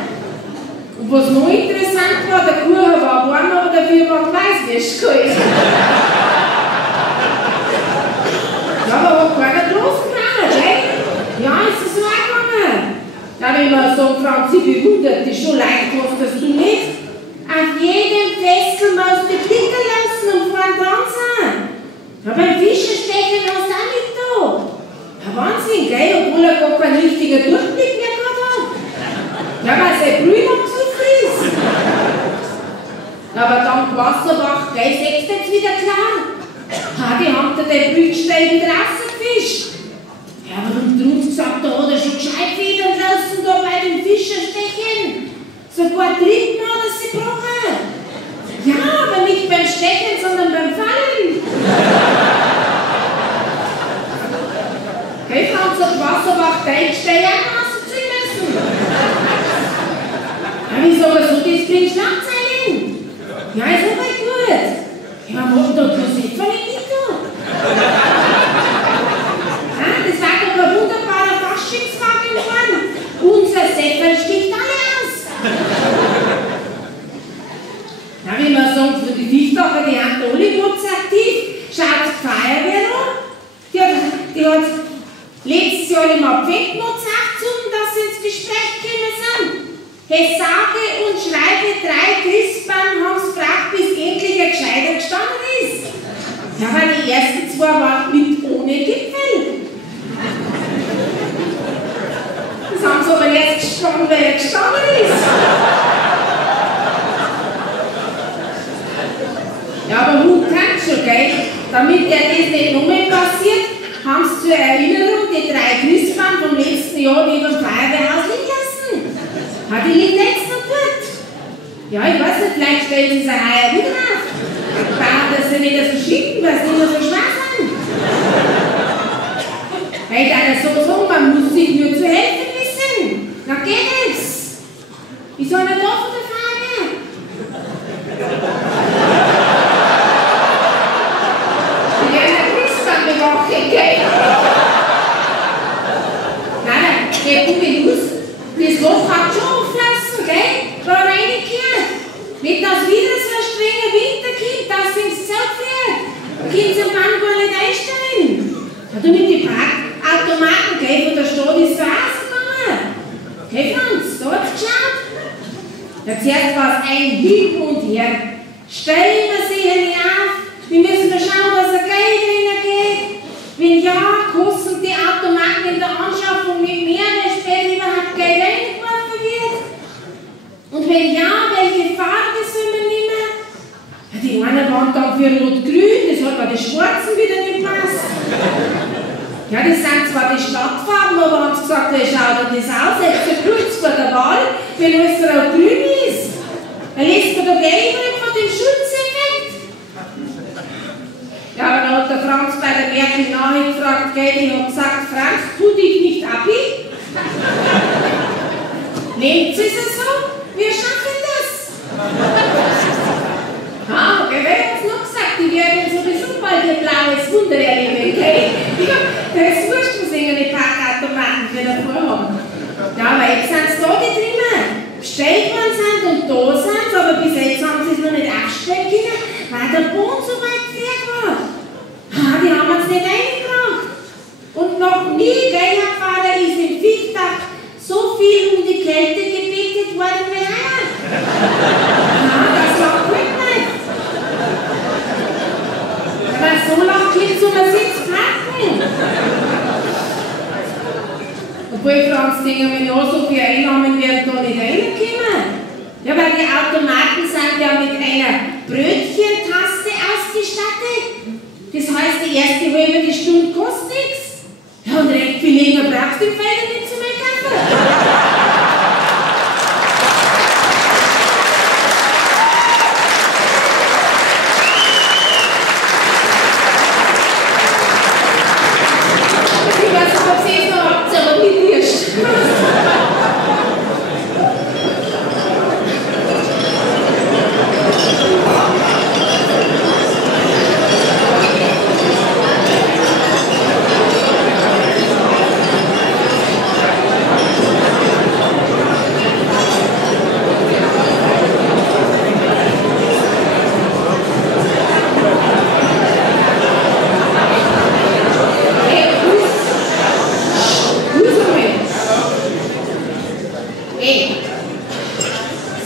Und was noch interessant war, der Kuchen war warm, aber dafür war die Weißwürst kalt. Ja, aber hat keiner losgenommen, gell? Ja, ist es so angegangen. Da will man sagen, Franzi, bewundert dich schon leicht, kostest du nicht. Auf jedem Festel musst du blicken lassen und vorn dran sein. Ja, beim Fischerstechen hast du auch nicht da. Ja, Wahnsinn, gell? Obwohl er gar keinen richtigen Durchblick mehr gehabt hat. Ja, weil sein Brüder gesucht ist. Aber dank Wasserbach, gell, sechst jetzt wieder klar. Die haben da den Brütstein wieder rausgefischt. Ja, warum Trunz gesagt, da hat er schon gescheit federn lassen, da bei den Fischerstechen. Sogar dritten hat er sie gebrochen. Ja, aber nicht beim Stechen, sondern beim Fallen. Hey, Franz hat Wasserbach Teigstein ausziehen müssen. Ja, wieso aber so, das bringt Schlagzeilen. Ja, ist aber gut. Ja, machen da Josef von den Mieter. Ja, das war doch ein wunderbarer Faschingswagen geworden. Unser Seppel sticht alle aus. Ja, wie man sagt, für die Dichtacher, die haben alle aktiv. Schaut die Feuerwehr an. Die hat letztes Jahr im Advent noch gesagt, dass sie ins Gespräch gekommen sind. Hey, sage und schreibe 3 Christbaum haben es gebraucht, bis endlich ein Gescheiter gestanden ist. Ja, weil die ersten 2 waren mit ohne Gipfel. Das haben sie aber erst gestanden, weil er gestanden ist. Ja, aber Hut kann schon, gell? Damit der das nicht nochmal passiert, haben sie zur Erinnerung die 3 Christbaum vom letzten Jahr neben dem Feuerwehrhaus liegen lassen. Hat die liegen jetzt noch dort? Ja, ich weiß nicht, vielleicht stellen sie es heuer wieder auf. Bauen das ja nicht so schicken, weil sie nicht mehr so schwer sind. Weil einer so sagen, man muss sich nur zu helfen wissen. Na geht es. Wie soll er da von der Feuerwehr? das Loch hat schon auflassen, gell? Da reingekehrt. Nicht, dass wieder so ein strenger Winter kommt, dass sie ins Zelt fährt. Da können sie am Mann gar nicht einstellen. Hat er mit den Parkautomaten, gell, von der Stadt ist rausgegangen. Gell, Franz, da hat's geschaut. Da zuerst war es ein Hin und Her. Stellen wir sie hier nicht auf. Wir müssen mal schauen, dass ein Geld reingeht. Wenn ja, kosten die Automaten in der Anschaffung nicht mehr, weil später überhaupt Geld reingeworfen wird. Und wenn ja, welche Farbe sollen wir nehmen? Ja, die einen waren dann für Rot-Grün, das hat bei den Schwarzen wieder nicht gepasst. Ja, das sind zwar die Stadtfarben, aber haben sie gesagt, wie schaut das aus? Jetzt so kurz vor der Wahl, wenn alles Rot-Grün ist. Dann lässt man da gleich von dem Schutzeffekt. Ja, aber dann hat der Franz bei der Merkel nachgefragt, gell, die hat gesagt, Franz, tu dich nicht ab. Nehmt sie es so? Wir schaffen das. Ah, okay, wer hat es noch gesagt? Die werden sowieso bald ihr blaues Wunder erleben, gell? Da ist wurscht, was irgendeine Parkautomaten für davor haben. Ja, aber jetzt sind sie da, die drinnen. Bestellt worden sind und da sind sie, aber bis jetzt haben sie es noch nicht aufstellen können, weil der Boden so weit weg war. Ah, die haben uns nicht eingebracht. Und noch nie, gell, Herr Pfarrer, ist im Fichtag so viel um die Kälte gebetet worden wie heuer. Ah, das macht gut nicht. Aber so lange kommt so ein Sitz packen. Obwohl Franz denken wir ja, so viele Einnahmen werden da nicht reinkommen. Ja, weil die Automaten sind ja mit einer Brötchentaste ausgestattet. Das heißt, die erste halbe Stunde kostet nichts. Ja, und recht viel länger brauchst du im Feld nicht zum Einkaufen. Ich weiß nicht, ob sie es noch habt, aber nicht wurscht.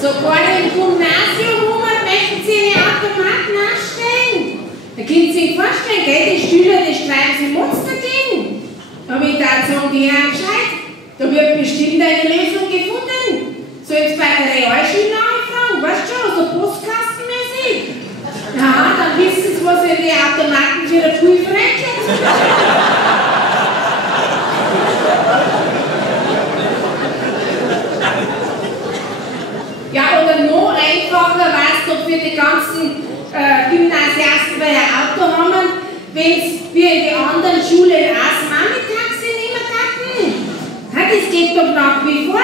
Sogar im Gymnasium möchten sie eine Automaten anstellen. Da können Sie sich vorstellen, gell? Die Schüler, die streiten sich Mutz dagegen. Aber ich darf sagen, die Herren gescheit, da wird bestimmt eine Lösung gefunden. Sollen Sie bei der Realschule anfangen, weißt du schon, so postkastenmäßig. Ja, dann wissen Sie, was in die Automaten für eine Prüfung rechnet. Ja, oder noch einfacher, weißt du, für die ganzen Gymnasiasten bei der Auto haben, wenn es wie in den anderen Schulen auch das Mami-Taxi nehmen hatten. Ja, das geht doch nach wie vor.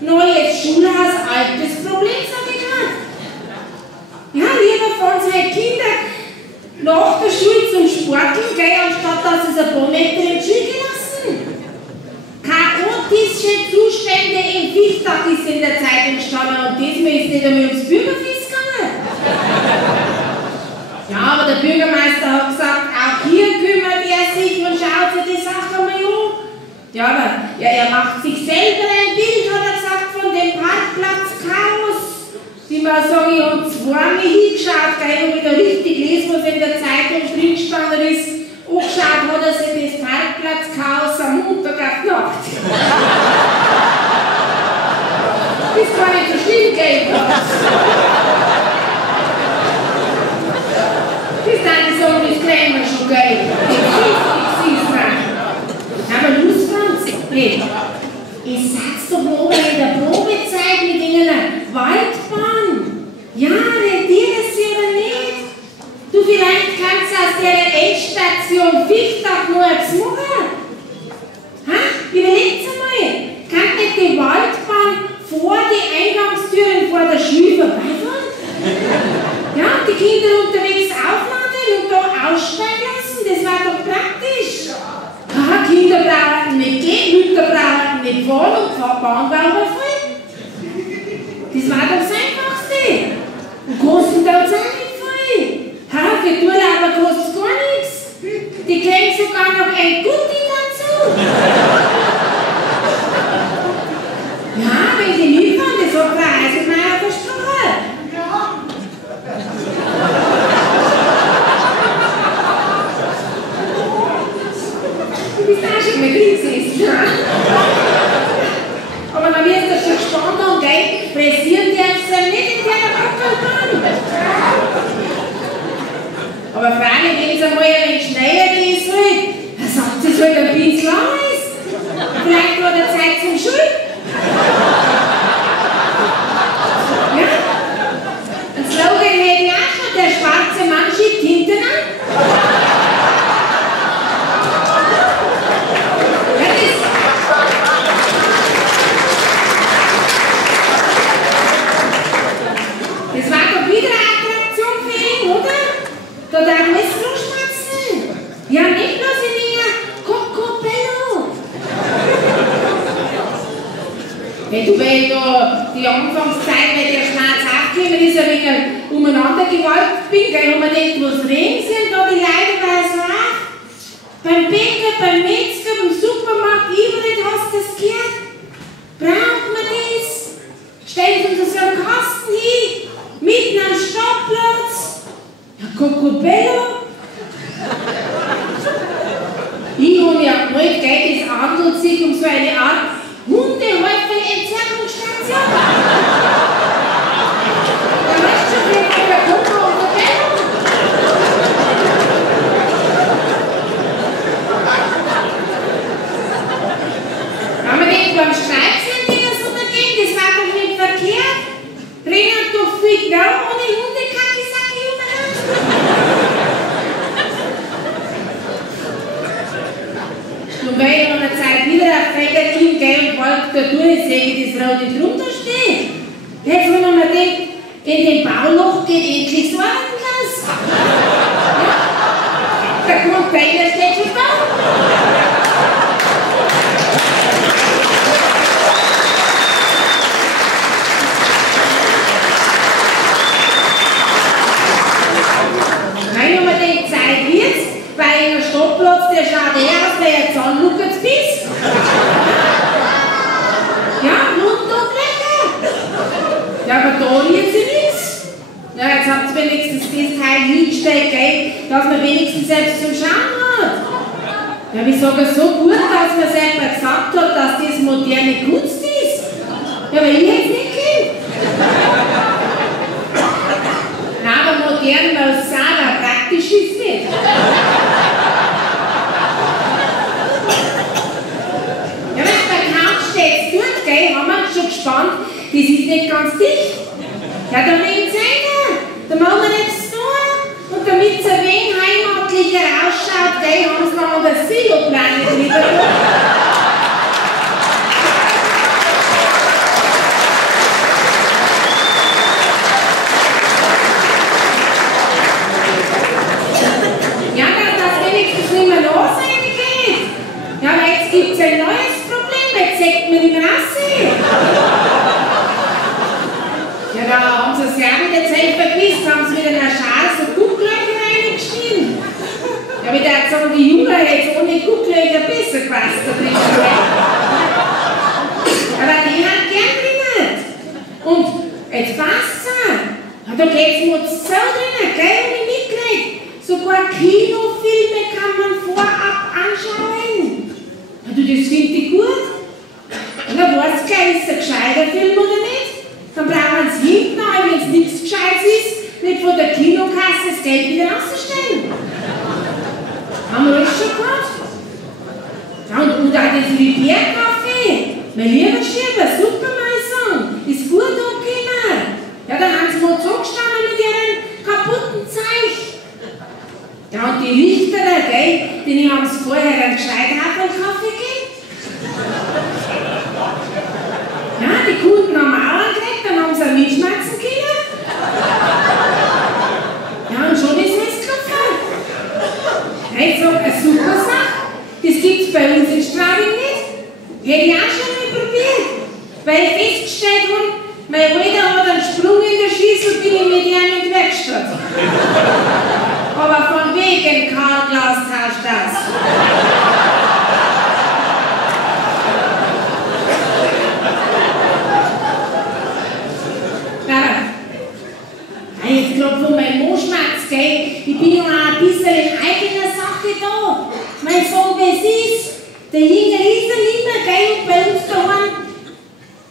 Neues Schulhaus, altes Problem, sag ich gerade. Ja, lieber fahren Sie halt Kinder nach der Schule zum Sporteln, gell, anstatt dass Sie es ein paar Meter im Schule lassen. Chaotische Zustände im Fichtag ist in der Zeit entstanden und diesmal ist nicht einmal ums Bürgerfest gegangen. Ja, aber der Bürgermeister hat gesagt, auch hier kümmert er sich und schaut sich die Sache mal an. Ja, aber ja, er macht sich selber ein Bild, hat er gesagt, von dem Parkplatz Chaos. Die mal sagen, ich habe zweimal hingeschaut, gell, ob ich da richtig lese, was in der Zeitung drin gestanden ist. Angeschaut hat er sich das Parkplatz-Chaos am Montag auf die Nacht. Das kann nicht so schlimm gehen. Das dann sagen, das kriegen wir schon geil. Das ist es. Aber los, Franz, hey, ihr seid doch mal in der Probezeit mit einer Waldbahn. Ja, rentiert es sich oder nicht? Du, vielleicht kannst du aus der Endstation Fichtag nur etwas machen. Ha? Überlegt's einmal. Kann nicht die Waldbahn vor die Eingangstüren vor der Schule vorbeifahren? nicht voll und die Bahn war aber voll. Das war doch das Einfachste. Und kosten tut es auch nicht voll. Ha, für die Urlauber kostet es gar nichts. Die kriegen sogar noch ein Gutti dazu. Ja, wenn die mitfahren, das hat Frau Eisenmeier versprochen. Du bist auch schon mal gesessen, ja? Aber dann wirst du schon gespannt und gell, pressieren darfst du nicht in der Autobahn. Aber freilich, wenn es einmal ein wenig schneller gehen soll, dann sagt sie, es halt ein bisschen anders. Vielleicht war der Zeit zum Schul. Ja? Ein Slogan hätte ich auch schon, der schwarze Mann schiebt hinten an. Das war doch wieder eine Attraktion für ihn, oder? Da darf man es durchschmatzen. Ja, nicht bloß in ihr Cocobello. Hey, du, weil da die Anfangszeit, weil der Schmerz aufgekommen ist, ein wenig umeinander gewaltet bin, gell, und man denkt, was reden sie denn da die Leute bei so auf? Beim Bäcker, beim Metzger, beim Supermarkt, überall hast du das gehört. Braucht man das? Stellt uns so einen Kasten hin, mitten am Stadtplatz. Ja, Cocobello? Ich habe ja gemeint, gell, es handelt sich um so eine Art Hundehäufel-Entzerrungsstation. Da weißt du schon, wie bei der Coco und der Bello. Wenn man denkt, beim Streitslehrer so dagegen, das war doch nicht verkehrt. Rennen doch viel genau ohne Hundekacke-Sacke und weil ich nach einer Zeit wieder auf Fägerchen gehe und bald da durch sehe, das rote drunter steht. Jetzt, wenn man mir denkt, in dem Bauloch geht endlich so anders. Ja? Der Container steht schon da. Nein, wenn man denkt, Zeit wird's, weil in der Stadtplatz, der schaut aus, der jetzt anluckert bis. Ja, Blut und Löcher. Ja, aber da wird sie nichts. Ja, jetzt habt ihr wenigstens das Teil hingestellt, gell, dass man wenigstens selbst zum Schauen hat. Ja, ich sage so gut, dass man selber gesagt hat, dass das moderne Kunst ist. Ja, aber ich hätte es nicht gekannt. Nein, aber modern muss sein, aber praktisch ist nicht. Ja, wenn es bei Couch steht, gut, gell, haben wir schon gespannt, das ist nicht ganz dicht. Ja, dann nehmen Sie einer, dann machen wir nichts tun. Und damit es ein wenig heimatlicher ausschaut, gell, haben Sie noch das Siloplan drüber. Ja, dass das wenigstens nicht mehr los sein geht. Ja, aber jetzt gibt es ein neues Problem, jetzt sagt man nicht mehr aussehen. Ja, da haben sie es ja mit der Zeit vergisst, haben sie wieder in der Schale so Gucklöcher reingeschnitten. Ja, aber der hat gesagt, die Jungen hätten ohne Gucklöcher besser gepasst. Aber die hat gern drinnen. Und jetzt passt es auch. Ja, da geht es mir so drinnen, gell, wenn ich mitkriege. Sogar Kinofilme kann man vorab anschauen. Ja, du, das finde ich gut. Und dann weißt du gleich, ist es ein gescheiter Film oder nicht? Dann brauchen wir es hinten an, wenn es nichts Gescheites ist, nicht von der Kinokasse das Geld wieder rauszustellen. Haben wir das schon gehabt? Ja, und auch das Repair-Kaffee. Mein lieber Schieber, super Meisung, ist gut angekommen. Ja, dann haben sie mal zugestanden mit ihren kaputten Zeich. Ja, und die Richter, gell, denen haben sie vorher einen gescheiten Kaffee gegeben. Ja, die Kunden haben auch gekriegt, dann haben sie einen mitschmerzen können. Ja, und schon ist es gelaufen. Ja, ich sage, eine super Sache. Das gibt es bei uns in Straubing nicht. Hätte ich auch schon weil ich festgestellt habe, mein Bruder hat einen Sprung in der Schüssel, bin ich mit ihm in die Werkstatt. Aber von wegen Karl Klaus tauscht das. Jetzt gerade von meinem Moschmatz, gell? Ich bin ja auch ein bisschen in eigener Sache da. Mein Sohn, was ist? Der Jünger ist ja nicht mehr, gell? Und bei uns daheim,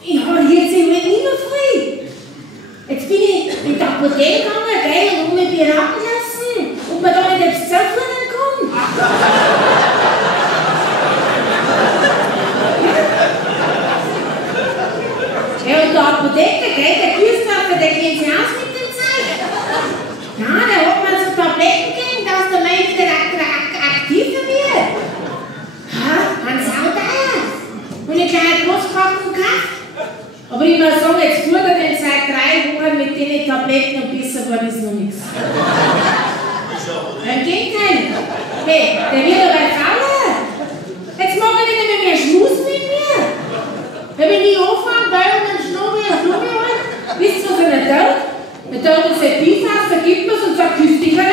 ich habe jetzt nicht mehr frei. Jetzt bin ich in die Apotheke gegangen, gell? Und habe mich beraten lassen, ob man da nicht etwas zerfordern kann. Ja, und der Apotheker, gell? Der Kühlstapfer, der kennt sich aus mit dem Zeug. Ja, da hat man so Tabletten gegeben, dass der Mensch wieder aktiver wird. Ja, man sauteuer. Und ich kleine Großpackung gekauft. Aber ich muss sagen, jetzt tut er denn seit 3 Wochen mit den Tabletten und besser geworden ist noch nichts. Im Gegenteil. Hey, der wird aber fauler. Jetzt mag er nicht mehr schmusen mit mir. Wenn ich anfange, bei einem Schnurri und Blume holen, wisst ihr, was er nicht tut? Er tut uns ein Bief aus, vergibt mir es und sagt, küsst dich rein.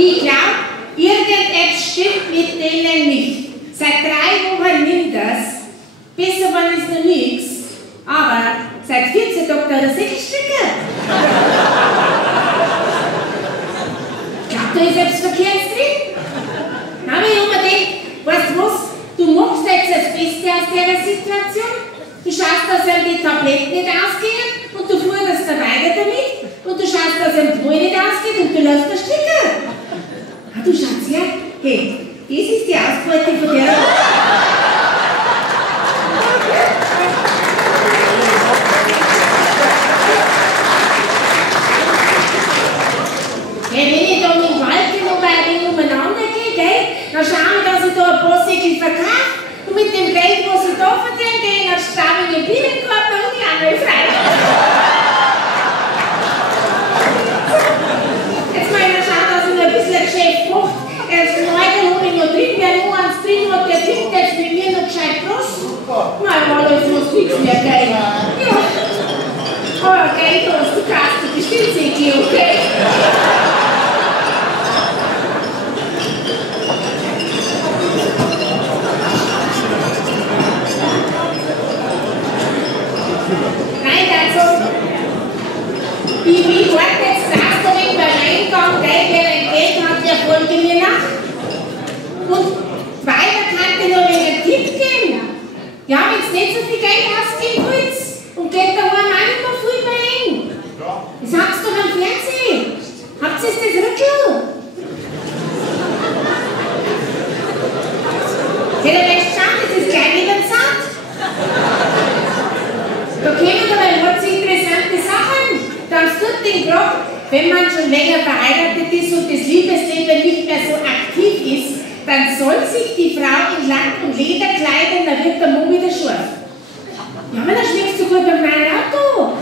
Ich glaube, irgendetwas stimmt mit denen nicht. Seit 3 Wochen nimmt das. Besser war es noch nichts. Aber seit 14 Tagen hat er 6 Stücke. Ich glaube, da ist etwas Verkehrtes drin. Na, aber ich habe mir gedacht, weißt du was? Du machst jetzt das Beste aus dieser Situation. Du schaust, dass ihm die Tabletten nicht ausgehen und du futterst da weiter damit. Und du schaust, dass ihm die Ruhe nicht ausgeht und du lässt das Stücke. Ah, du schaust her. Hey, das ist die Ausbeute von der. Hey, wenn ich da mit dem Wald noch ein wenig umeinander gehe, gell, dann schaue ich, dass ich da ein paar Säckel verkaufe. Und mit dem Geld, was ich da verdiene, gehe ich nach Stamm in den Bienenkorb und die andere frei. Jetzt mal schauen, dass ich noch ein bisschen ein Geschäft mache. Erst den Leuten habe ich noch drin, wer noch eins drin hat, der trinkt jetzt mit mir noch gescheit Prost. Nein, weil jetzt muss nichts mehr, gell. Ja. Aber Geld hast du kannst du bestimmt nicht, okay? Nein, also, ich warte jetzt erst einmal beim Eingang, gell, wer ein Geld hat, der folge mir nach. Und weiter kann ich noch einen Tipp geben. Ja, wenn es nicht so viel Geld ausgeben willst und geht da auch nicht mehr viel bei Ihnen. Das sagst du doch am Fernsehen. Habt ihr das Rüttel? Ja, dann weißt du schauen, das ist gleich wieder zart. Da kommen aber ganz interessante Sachen. Dann tut den gerade, wenn man schon länger verheiratet ist und das Liebesleben nicht mehr so aktiv ist, dann soll sich die Frau in Lack und Leder kleiden, dann wird der Mann wieder scharf. Ja, aber dann schmeckst du gut beim neuen Auto.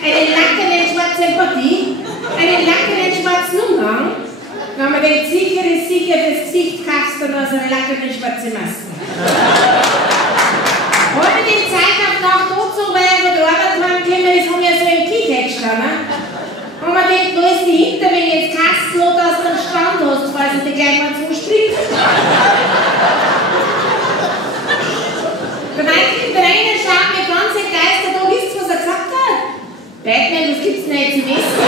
Einen lackenden schwarzen Body, einen lackenden schwarzen Umhang. Wenn man denkt, sicher ist sicher, das Gesicht kaufst du noch so eine lackende schwarze Maske. Heute die Zeit auf Nacht dazu, weil wir von der Arbeit heimkommen, das haben wir so im Keytag gestanden. Und man denkt, da ist die hinter, wenn jetzt kannst du, dass du einen Stand hast, falls du gleich mal zuspringt. Der Michael Trainer schaut mir ganz entgeistert, da wisst ihr, was er gesagt hat? Batman, das gibt's nicht zu wissen.